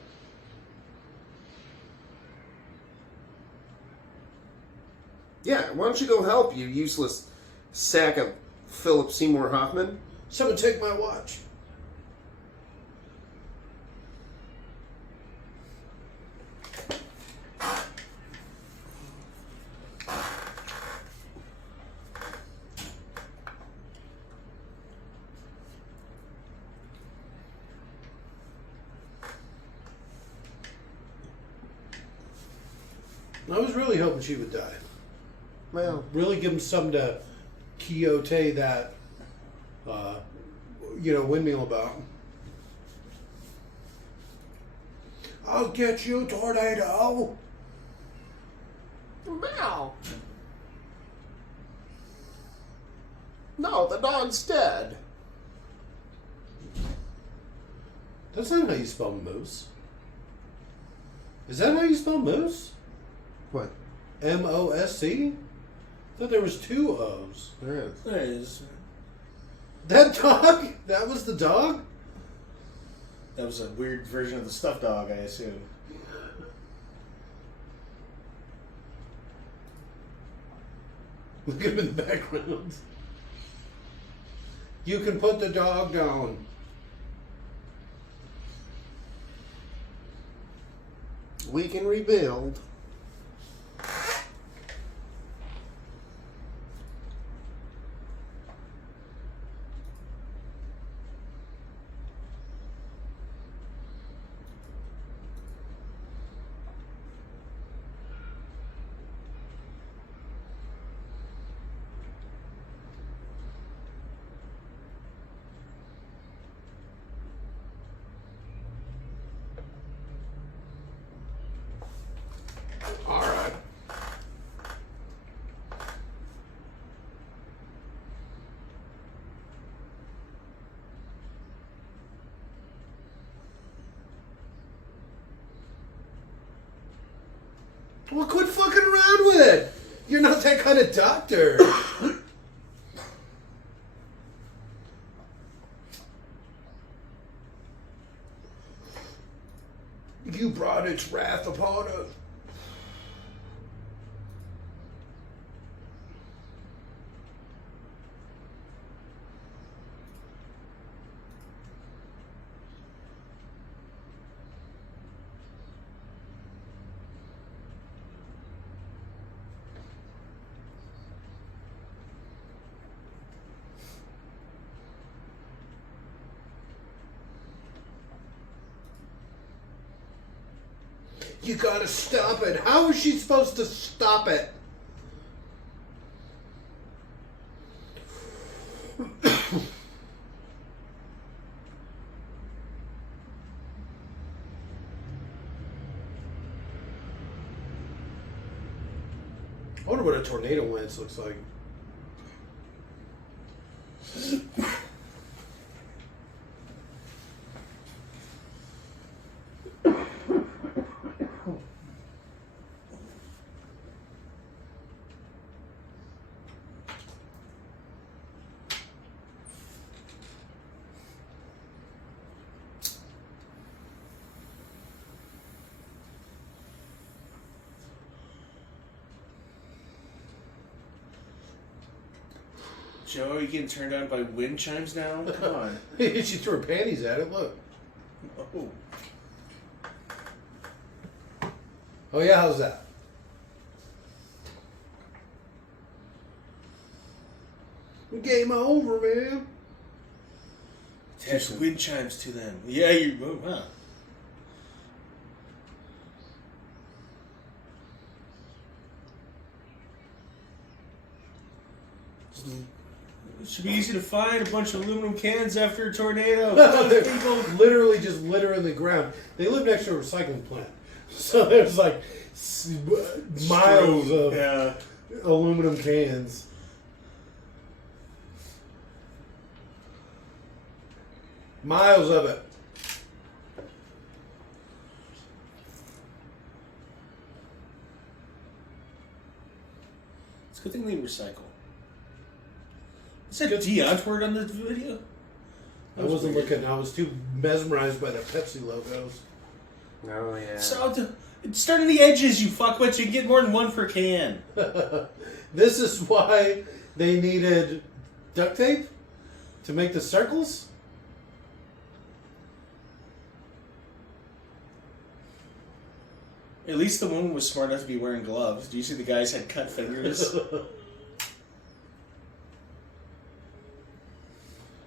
Yeah, why don't you go help, you useless sack of Philip Seymour Hoffman? Someone take my watch. I was really hoping she would die. Well, Really give him something to Quixote that, windmill about. I'll get you, tornado. meow. No, the dog's dead. That's not how you spell moose. Is that how you spell moose? What? M-O-S-C? I thought there was two O's. There is. There it is. That dog? That was the dog? That was a weird version of the stuffed dog, I assume. Look at him in the background. You can put the dog down. We can rebuild. All right. Well, quit fucking around with it. You're not that kind of doctor. You brought its wrath upon us. You gotta stop it. How is she supposed to stop it? I wonder what a tornado lens looks like. Joe, are you getting turned on by wind chimes now? Come on. She threw her panties at it, look. Oh. Oh yeah, how's that? Game over, man. Attach wind chimes to them. Yeah, you. Oh, huh. It should be easy to find a bunch of aluminum cans after a tornado. They're People. literally just littering the ground. They live next to a recycling plant. So there's like miles of Yeah. aluminum cans. Miles of it. It's a good thing they recycle. Is that Dion's word on the video? I wasn't looking. I was too mesmerized by the Pepsi logos. Oh, yeah. So, start on the edges, you fuckwits. You can get more than one per can. This is why they needed duct tape to make the circles. At least the woman was smart enough to be wearing gloves. Do you see the guys had cut fingers?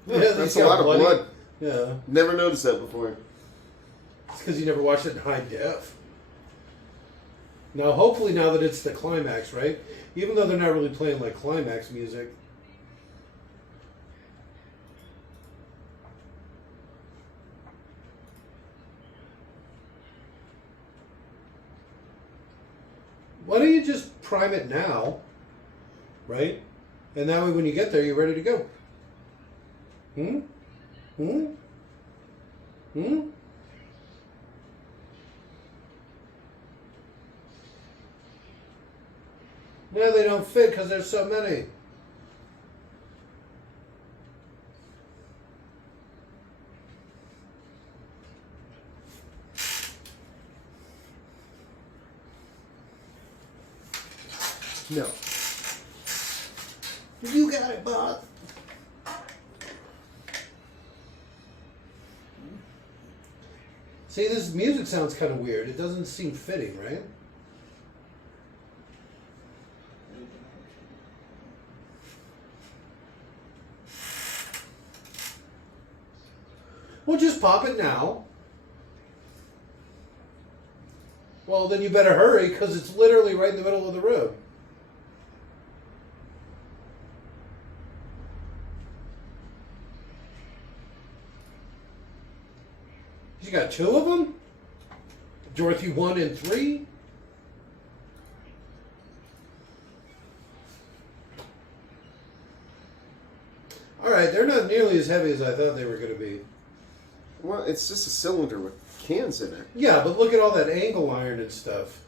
Yeah, That's a lot of blood. Yeah. Never noticed that before. It's because you never watched it in high def. Now, hopefully, now that it's the climax, right? Even though they're not really playing like climax music. Why don't you just prime it now, right? And that way, when you get there, you're ready to go. Hmm? Hmm? Hmm? No, they don't fit because there's so many. No. You got it, boss. See, this music sounds kind of weird. It doesn't seem fitting, right? Well, just pop it now. Well, then you better hurry because it's literally right in the middle of the road. You got 2 of them? Dorothy 1 and 3? Alright, they're not nearly as heavy as I thought they were going to be. Well, it's just a cylinder with cans in it. Yeah, but look at all that angle iron and stuff.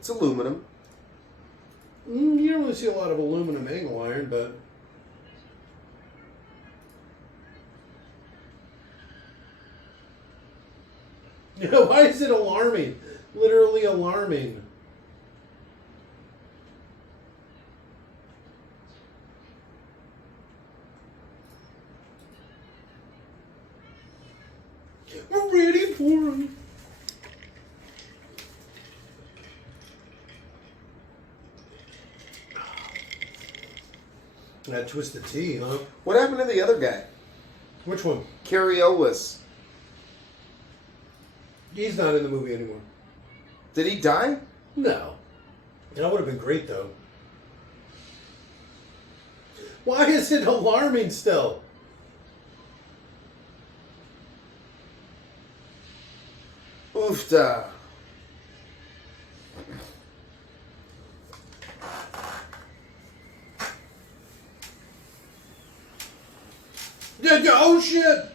It's aluminum. You don't really see a lot of aluminum angle iron, but... Yeah, why is it alarming? Literally alarming. We're ready for him. That twisted tea, huh? What happened to the other guy? Which one? Cary Elwes. He's not in the movie anymore. Did he die? No. That would have been great, though. Why is it alarming still? Oofda. Yeah, oh shit!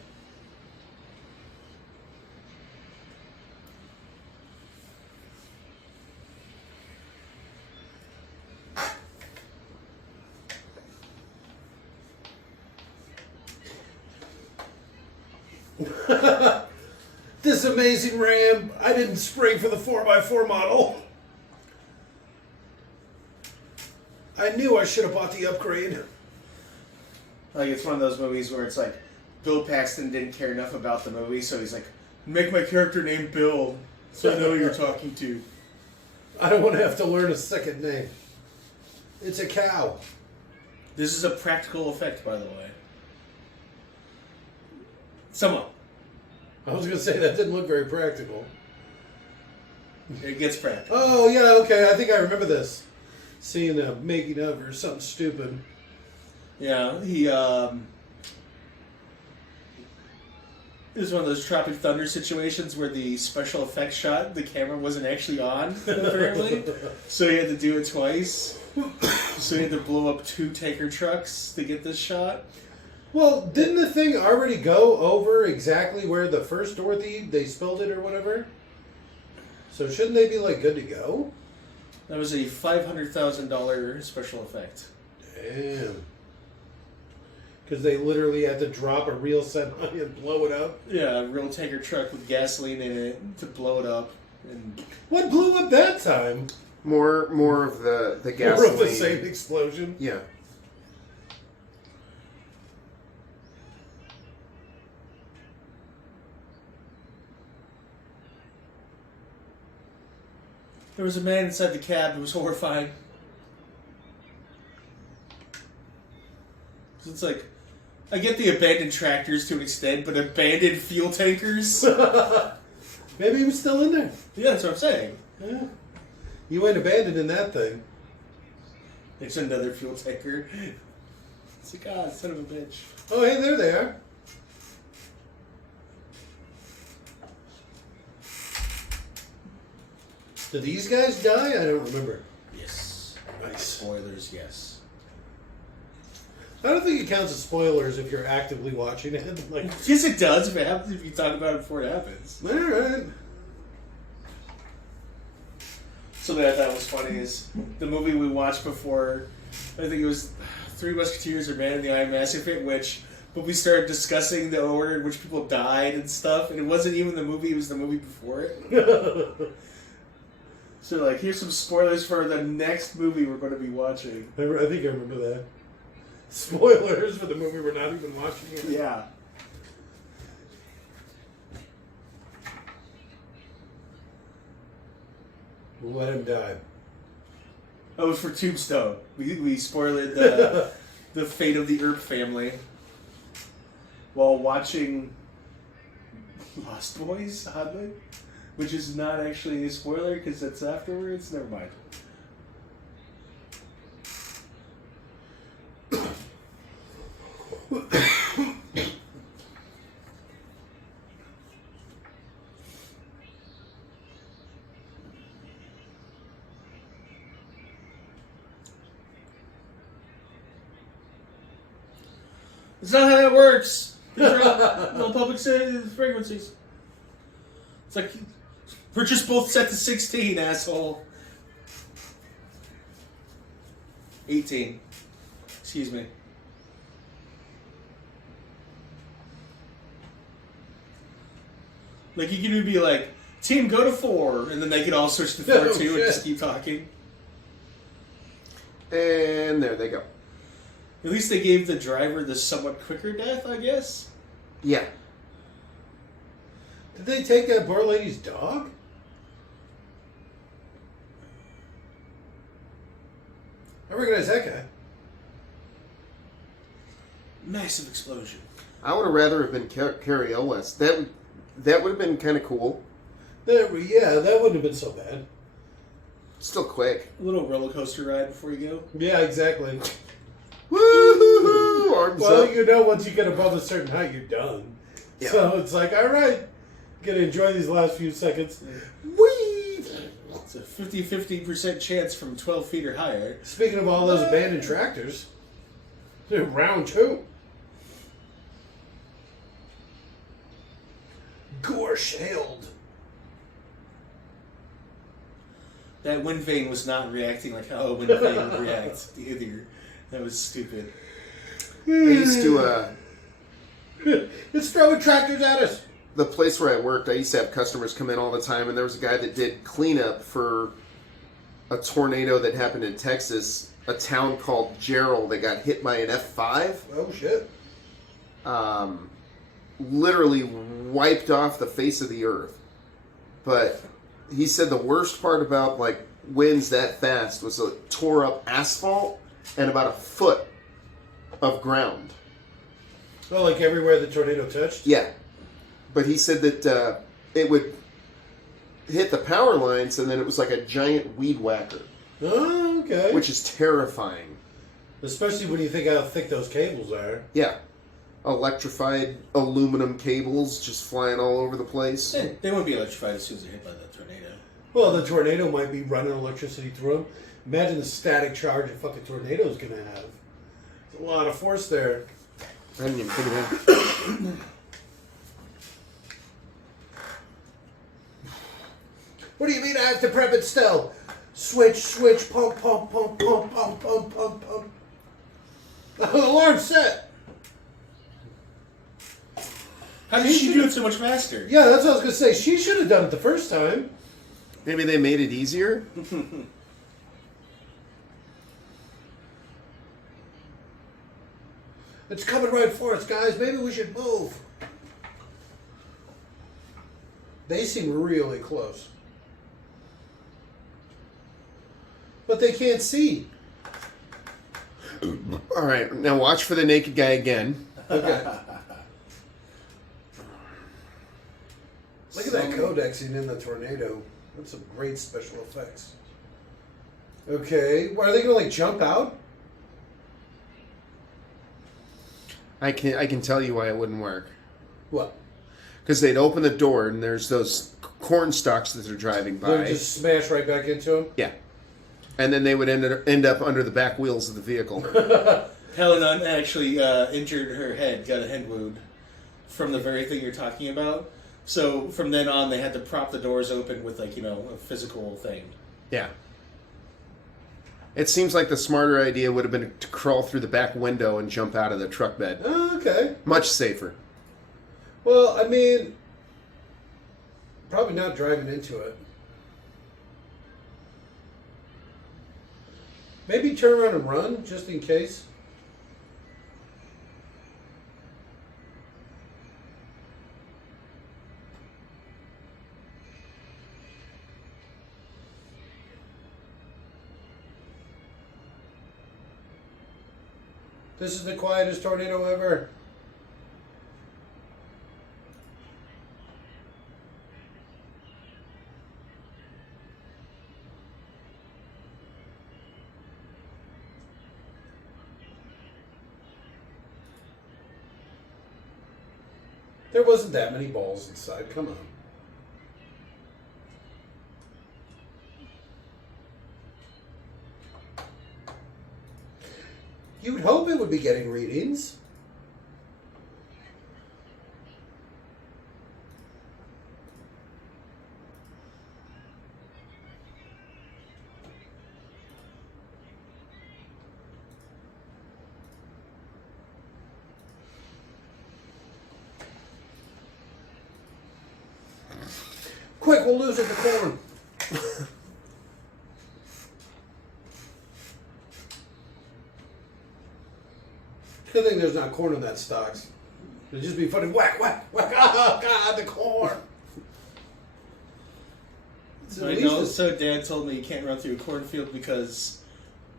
This amazing Ram, I didn't spring for the 4x4 model. I knew I should have bought the upgrade. Like, it's one of those movies where it's like, Bill Paxton didn't care enough about the movie, so he's like, make my character name Bill, so I know who you're talking to. I don't want to have to learn a second name. It's a cow. This is a practical effect, by the way. Somewhat. I was going to say, that didn't look very practical. It gets practical. Oh, yeah, okay, I think I remember this. Seeing a making of or something stupid. Yeah, he, it was one of those Tropic Thunder situations where the special effects shot, the camera wasn't actually on, apparently. So he had to do it twice. So he had to blow up 2 tanker trucks to get this shot. Well, didn't the thing already go over exactly where the first Dorothy, they spilled it or whatever? So shouldn't they be, like, good to go? That was a $500,000 special effect. Damn. Because they literally had to drop a real semi and blow it up? Yeah, a real tanker truck with gasoline in it to blow it up. And What blew up that time? More of the gasoline. More of the same explosion? Yeah. there was a man inside the cab. It was horrifying. It's like, I get the abandoned tractors to an extent, but abandoned fuel tankers? Maybe he was still in there. Yeah, that's what I'm saying. Yeah. You ain't abandoned in that thing. There's another fuel tanker. It's like, ah, son of a bitch. Oh, hey, there they are. Did these guys die? I don't remember. Yes. Nice. Spoilers, yes. I don't think it counts as spoilers if you're actively watching it. Like, Yes, it does if it happens, if you talk about it before it happens. all right. Something I thought was funny is the movie we watched before, I think it was Three Musketeers or Man in the Eye Massive Hit, but we started discussing the order in which people died and stuff, and it wasn't even the movie, it was the movie before it. So, like, here's some spoilers for the next movie we're going to be watching. I think I remember that. Spoilers for the movie we're not even watching yet. Yeah. Let him die. That was for Tombstone. We spoiled the fate of the Earp family while watching Lost Boys, oddly, which is not actually a spoiler because that's afterwards. Never mind. It's not how that works. These are all public frequencies. It's like, we're just both set to 16, asshole. 18. Excuse me. Like, you could be like, team, go to 4, and then they could all switch to 4 Oh, too and shit. just keep talking. And there they go. At least they gave the driver the somewhat quicker death, I guess. Yeah. Did they take that bar lady's dog? I recognize that guy. Massive explosion. I would have rather have been Cary Elwes. That would have been kind of cool. Yeah, that wouldn't have been so bad. Still quick. A little roller coaster ride before you go. Yeah, exactly. Woo-hoo-hoo! Arms Well, up. you know, once you get above a certain height, you're done. Yeah. So it's like, all right, gonna enjoy these last few seconds. Whee! It's a 50% chance from 12 feet or higher. Speaking of all those abandoned tractors, round 2. Gorsh hailed. That wind vane was not reacting like how a wind vane would react either. That was stupid. I used to, It's throwing tractors at us. the place where I worked, I used to have customers come in all the time, and there was a guy that did cleanup for a tornado that happened in Texas, a town called Gerald that got hit by an F5. Oh, shit. Literally wiped off the face of the earth. But he said the worst part about like winds that fast was it tore up asphalt and about a foot of ground. Oh, like everywhere the tornado touched? Yeah. But he said that it would hit the power lines and then it was like a giant weed whacker. Oh, okay. Which is terrifying. Especially when you think how thick those cables are. Yeah. Electrified aluminum cables just flying all over the place. They wouldn't be electrified as soon as they're hit by that tornado. Well, the tornado might be running electricity through them. Imagine the static charge a fucking tornado is going to have. There's a lot of force there. I didn't even think of that. What do you mean I have to prep it still? Switch, pump, pump, pump, pump, pump, pump, pump, pump. Alarm set. How did she do it so much faster? Yeah, that's what I was going to say. She should have done it the first time. Maybe they made it easier? It's coming right for us, guys. Maybe we should move. They seem really close. But they can't see. All right, now watch for the naked guy again. Okay. Look at that codexing in the tornado. That's some great special effects. Okay. Are they going to, like, jump out? I can tell you why it wouldn't work. What? Because they'd open the door and there's those corn stalks that they're driving by. They would just smash right back into them? Yeah. And then they would end up under the back wheels of the vehicle. Helen actually injured her head, got a head wound from the very thing you're talking about. So from then on, they had to prop the doors open with, like, a physical thing. Yeah. It seems like the smarter idea would have been to crawl through the back window and jump out of the truck bed. Oh, okay. Much safer. Well, I mean, probably not driving into it. Maybe turn around and run, just in case. This is the quietest tornado ever. There wasn't that many balls inside. Come on. You'd hope it would be getting readings. Quick, we'll lose at the corn. Good thing there's not corn in that stocks. It'd just be funny. Whack, whack, whack. Oh, God, the corn. I know. So Dad told me you can't run through a cornfield because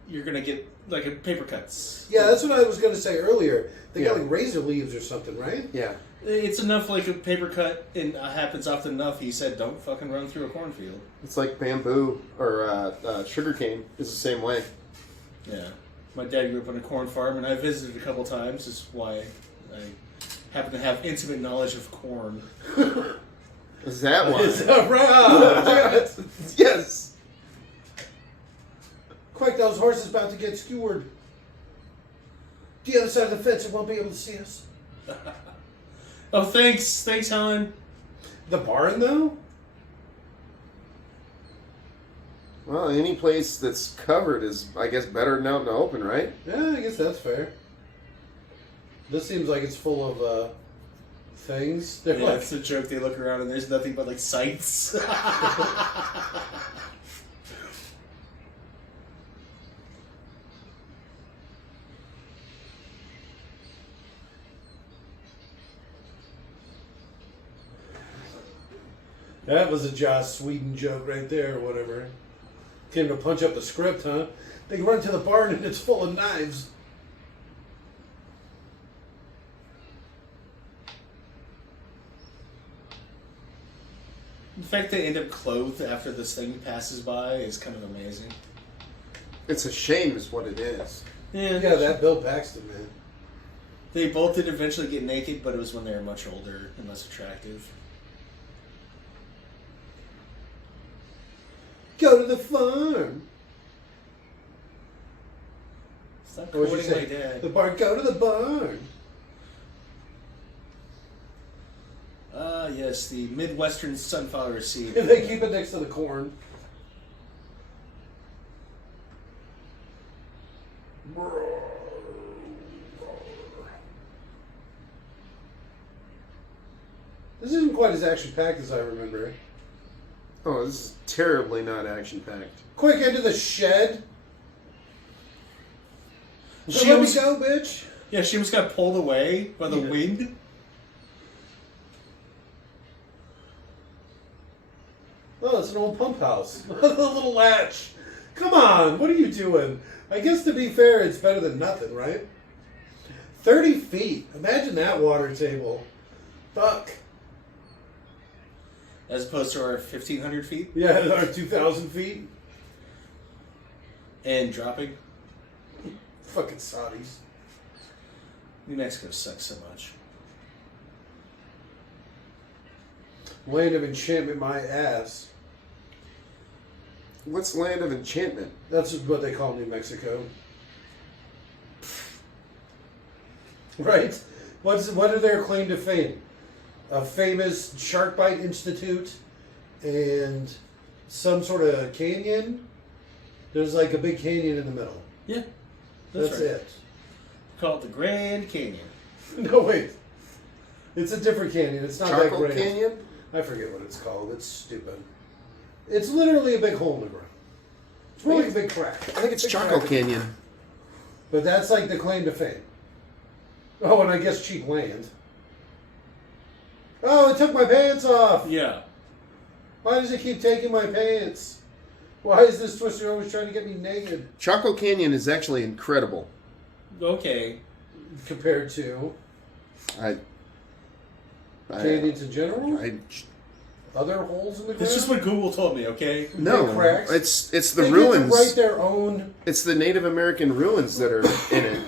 you're going to get, like, paper cuts. Yeah, that's what I was going to say earlier. They got, like, razor leaves or something, right? Yeah. It's enough like a paper cut, and happens often enough. He said, don't fucking run through a cornfield. It's like bamboo or sugarcane is the same way. Yeah. My dad grew up on a corn farm, and I visited a couple times. Is why I happen to have intimate knowledge of corn. Is that why? Is that right? Yes. Quick, those horses about to get skewered. The other side of the fence, it won't be able to see us. Oh, thanks. Thanks, Helen. The barn, though? Well, any place that's covered is, I guess, better than out in the open, right? Yeah, I guess that's fair. This seems like it's full of things. They're Yeah, like, it's a joke. They look around and there's nothing but like sights. that was a Joss Sweden joke right there, or whatever. Came to punch up the script, huh? They run to the barn and it's full of knives. The fact they end up clothed after this thing passes by is kind of amazing. It's a shame is what it is. Yeah, that Bill Paxton, man. They both did eventually get naked, but it was when they were much older and less attractive. Go to the farm. Stop What would you quoting my say? dad. The barn. Go to the barn. Ah, yes, the Midwestern sunflower seed. If they keep it next to the corn. This isn't quite as action-packed as I remember. Oh, this is terribly not action-packed. Quick, into the shed. She Let me almost- go, bitch. Yeah, she almost got pulled away by the wind. Oh, it's an old pump house. The little latch. Come on, what are you doing? I guess to be fair, it's better than nothing, right? 30 feet. Imagine that water table. Fuck. As opposed to our 1,500 feet. Yeah, our 2,000 feet. And dropping. Fucking Saudis. New Mexico sucks so much. Land of enchantment, my ass. What's Land of Enchantment? That's what they call New Mexico. Right? What are their claim to fame? A famous shark bite institute and some sort of canyon. There's like a big canyon in the middle. Yeah, That's right. it. Call it the Grand Canyon. No, wait. It's a different canyon. It's not that Charcoal great. Canyon? I forget what it's called. It's stupid. It's literally a big hole in the ground. It's more like a big crack. I think it's Big Charcoal crack. Canyon. But that's like the claim to fame. Oh, and I guess cheap land. Oh, it took my pants off. Yeah. Why does it keep taking my pants? Why is this twister always trying to get me naked? Charcoal Canyon is actually incredible. Okay. compared to I Canadians in general. I Other holes in the ground. That's just what Google told me, okay? no. Big cracks. It's the They ruins. get to write their own. It's the Native American ruins that are in it.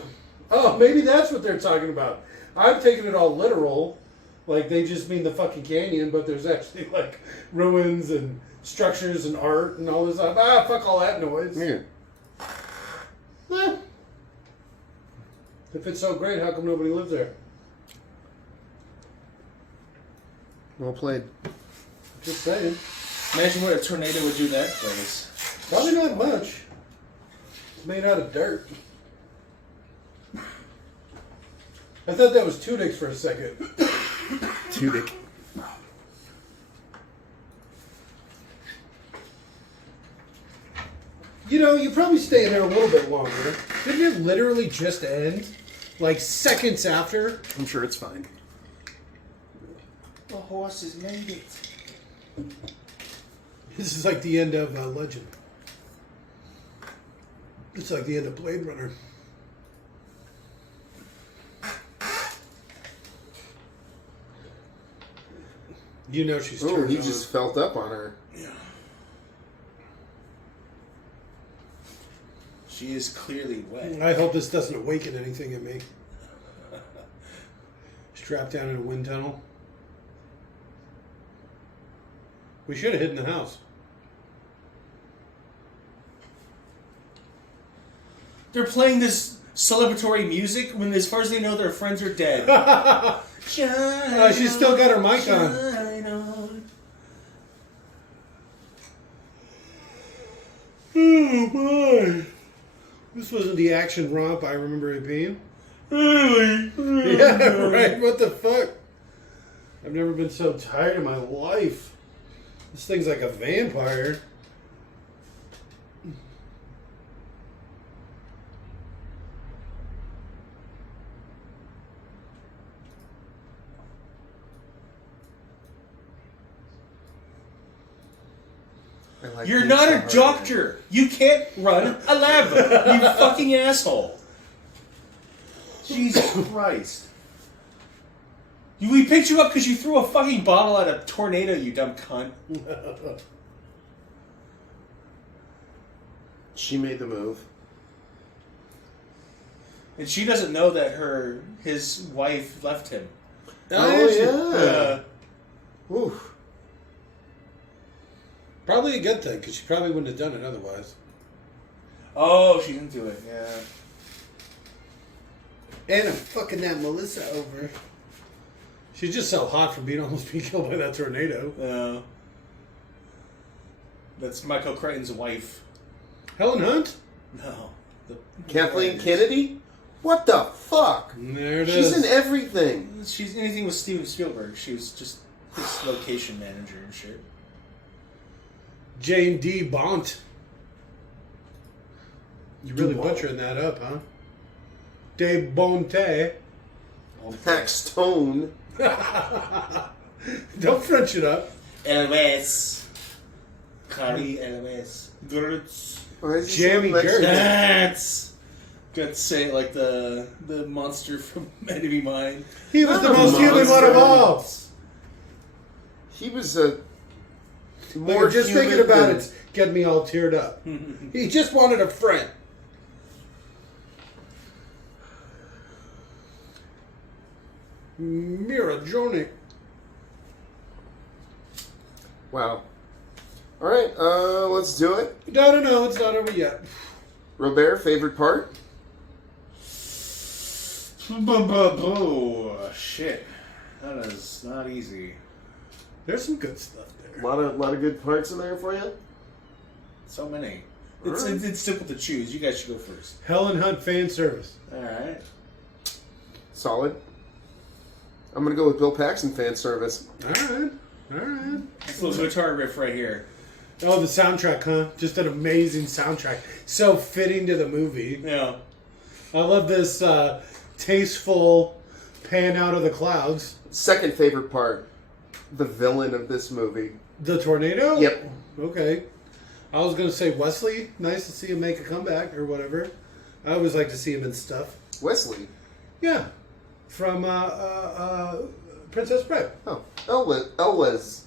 Oh, maybe that's what they're talking about. I'm taking it all literal. Like, they just mean the fucking canyon, but there's actually, like, ruins and structures and art and all this stuff. Ah, fuck all that noise. Yeah. Eh. If it's so great, how come nobody lives there? Well played. Just saying. Imagine what a tornado would do to that place. Probably not much. It's made out of dirt. I thought that was Tudyk for a second. Tudyk. You know, you probably stay in there a little bit longer. Didn't it literally just end? Like seconds after? I'm sure it's fine. The horses made it. This is like the end of Legend. It's like the end of Blade Runner. You know she's Oh, turned he on. just felt up on her. Yeah. She is clearly wet. I hope this doesn't awaken anything in me. Strapped down in a wind tunnel. We should have hidden the house. They're playing this celebratory music when, as far as they know, their friends are dead. She's still got her mic on. Oh boy. This wasn't the action romp I remember it being. Really? Yeah, right? What the fuck? I've never been so tired in my life. This thing's like a vampire. I like You're these not so a hard. doctor. You can't run a lab. You fucking asshole. Jesus Christ. We picked you up because you threw a fucking bottle at a tornado, you dumb cunt. She made the move. And she doesn't know that his wife left him. Oh, yeah. Oof. Probably a good thing, because she probably wouldn't have done it otherwise. Oh, she didn't do it, yeah. And I'm fucking that Melissa over. She's just so hot for being almost being killed by that tornado. That's Michael Crichton's wife. Helen Hunt? No. Kathleen Kennedy? What the fuck? There it She's is. in everything. She's anything with Steven Spielberg. She was just his location manager and shit. Jane D. Bont. You really Dumont. butchering that up, huh? De Bonte. Paxton. Don't French it up. Elwes. Cary, Elwes. Gertz. Why is he Jammy so Mexican? Gertz. Got to say it like the monster from Men to Be Mine. He was the Not a most human one of monster. all. He was a more Look, just human thinking about than- it's getting me all teared up. He just wanted a friend. Mira Joni. Wow. All right, let's do it. No, it's not over yet. Robert, favorite part? Oh, shit. That is not easy. There's some good stuff A there. lot of good parts in there for you. So many. Alright. It's simple to choose. You guys should go first. Helen Hunt fan service. Alright. Solid. I'm gonna go with Bill Paxton fan service. All right. This little guitar riff right here. Oh, the soundtrack, huh? Just an amazing soundtrack. So fitting to the movie. Yeah. I love this tasteful pan out of the clouds. Second favorite part, the villain of this movie. The tornado? Yep. Okay. I was going to say Wesley. Nice to see him make a comeback or whatever. I always like to see him in stuff. Wesley. Yeah, from Princess Bride. Oh, Elwes.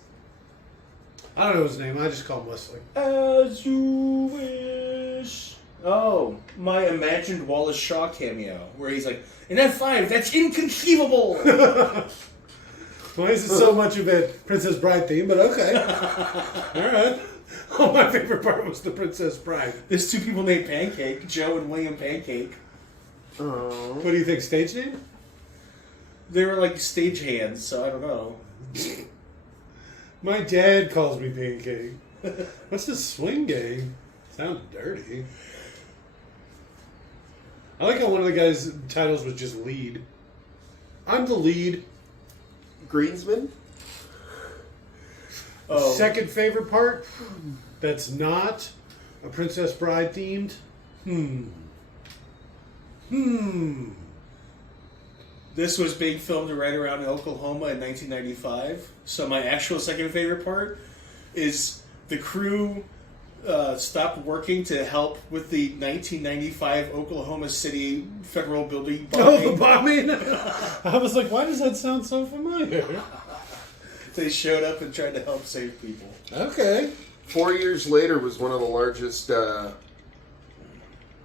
I don't know his name. I just call him Wesley. As you wish. Oh, my imagined Wallace Shaw cameo, where he's like, in F5, that's inconceivable! Why is it so much of a Princess Bride theme? But okay. All right. Oh, my favorite part was the Princess Bride. There's two people named Pancake, Joe and William Pancake. Oh. What do you think, stage name? They were like stagehands, so I don't know. My dad calls me Pancake. What's this swing game? Sounds dirty. I like how one of the guys' titles was just lead. I'm the lead. Greensman? Oh. Second favorite part that's not a Princess Bride themed. This was being filmed right around Oklahoma in 1995. So my actual second favorite part is the crew stopped working to help with the 1995 Oklahoma City federal building bombing. Oh, the bombing! I was like, why does that sound so familiar? They showed up and tried to help save people. Okay. 4 years later was one of the largest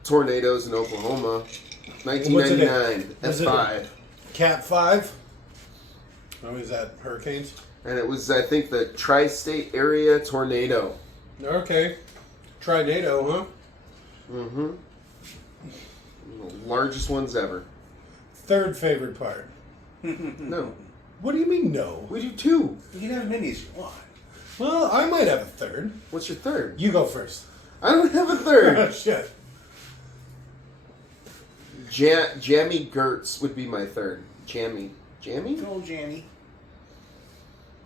tornadoes in Oklahoma. 1999, Was it F5. Cat 5? Oh, is that hurricanes? And it was, I think, the tri-state area tornado. Okay. Trinado, huh? Mm-hmm. The largest ones ever. Third favorite part. No. What do you mean, no? We do two. You can have as many as you want. Well, I might have a third. What's your third? You go first. I don't have a Oh, third. shit. Jammy Gertz would be my third. Jammy? Good old Janny.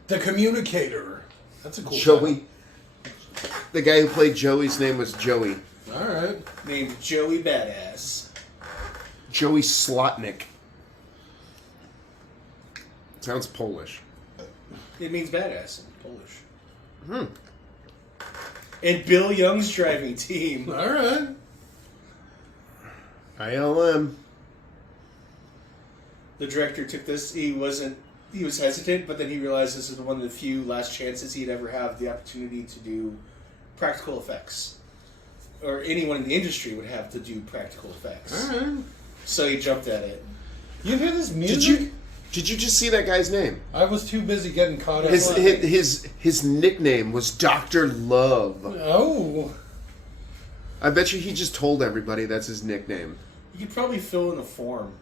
The Communicator. That's a cool Joey. The guy who played Joey's name was Joey. All right. Named Joey Badass. Joey Slotnick. Sounds Polish. It means badass in Polish. And Bill Young's driving team. All right. ILM. The director took this. He was hesitant, but then he realized this is one of the few last chances he'd ever have the opportunity to do practical effects. Or anyone in the industry would have to do practical effects. All right. So he jumped at it. You hear this music? Did you just see that guy's name? I was too busy getting caught up. His nickname was Dr. Love. Oh. I bet you he just told everybody that's his nickname. You could probably fill in a form.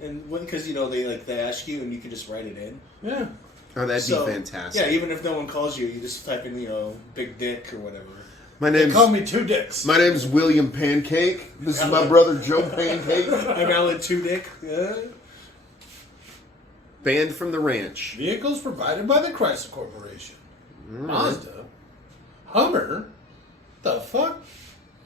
And because they ask you and you can just write it in. Yeah. Oh, that'd be fantastic. Yeah, even if no one calls you, you just type in, big dick or whatever. They call me Two Dicks. My name's William Pancake. This is my brother Joe Pancake. I'm Alan Two Dick. Banned from the ranch. Vehicles provided by the Chrysler Corporation. Mazda. Hummer. The fuck?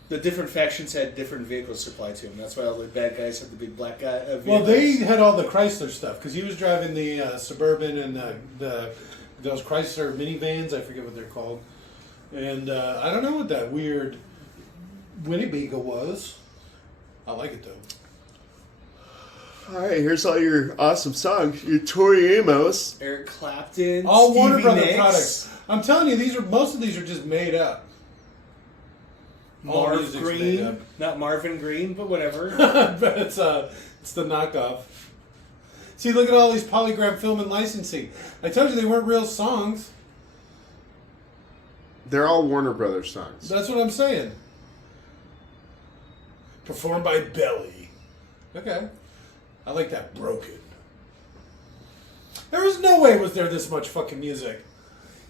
The different factions had different vehicles supplied to them. That's why all the bad guys had the big black guy. Well, they had all the Chrysler stuff because he was driving the Suburban and those Chrysler minivans. I forget what they're called. And I don't know what that weird Winnie Beagle was. I like it though. All right, here's all your awesome songs. Your Tori Amos, Eric Clapton, All Stevie Warner Brothers Nicks, products. I'm telling you, most of these are just made up. All Marv music's made Green, up. not Marvin Green, but whatever. But it's the knockoff. See, look at all these polygram film and licensing. I told you they weren't real songs. they're all Warner Brothers songs. That's what I'm saying. Performed by Belly. Okay. I like that. Broken. There was no way was there this much fucking music.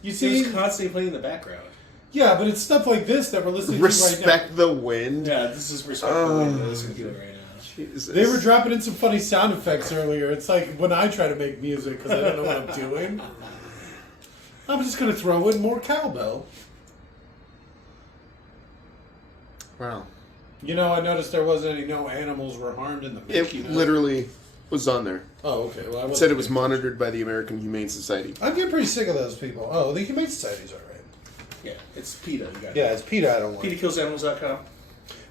You He see? was constantly playing in the background. Yeah, but it's stuff like this that we're listening to right now. Respect the Wind. Yeah, this is respectful way to listen to it right now. Jesus. They were dropping in some funny sound effects earlier. It's like when I try to make music because I don't know what I'm doing. I'm just going to throw in more cowbell. Wow. You know, I noticed there wasn't no animals were harmed in the It making of. literally was on there. Oh, okay. Well, I It said it was monitored by the American Humane Society. I'm getting pretty sick of those people. Oh, the Humane Society's all right. Yeah, it's PETA. You got Yeah, it's PETA I don't like. PETAkillsanimals.com.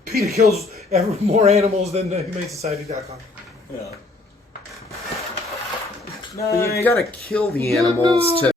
PETA kills more animals than the HumaneSociety.com. Yeah. But you've got to kill the animals to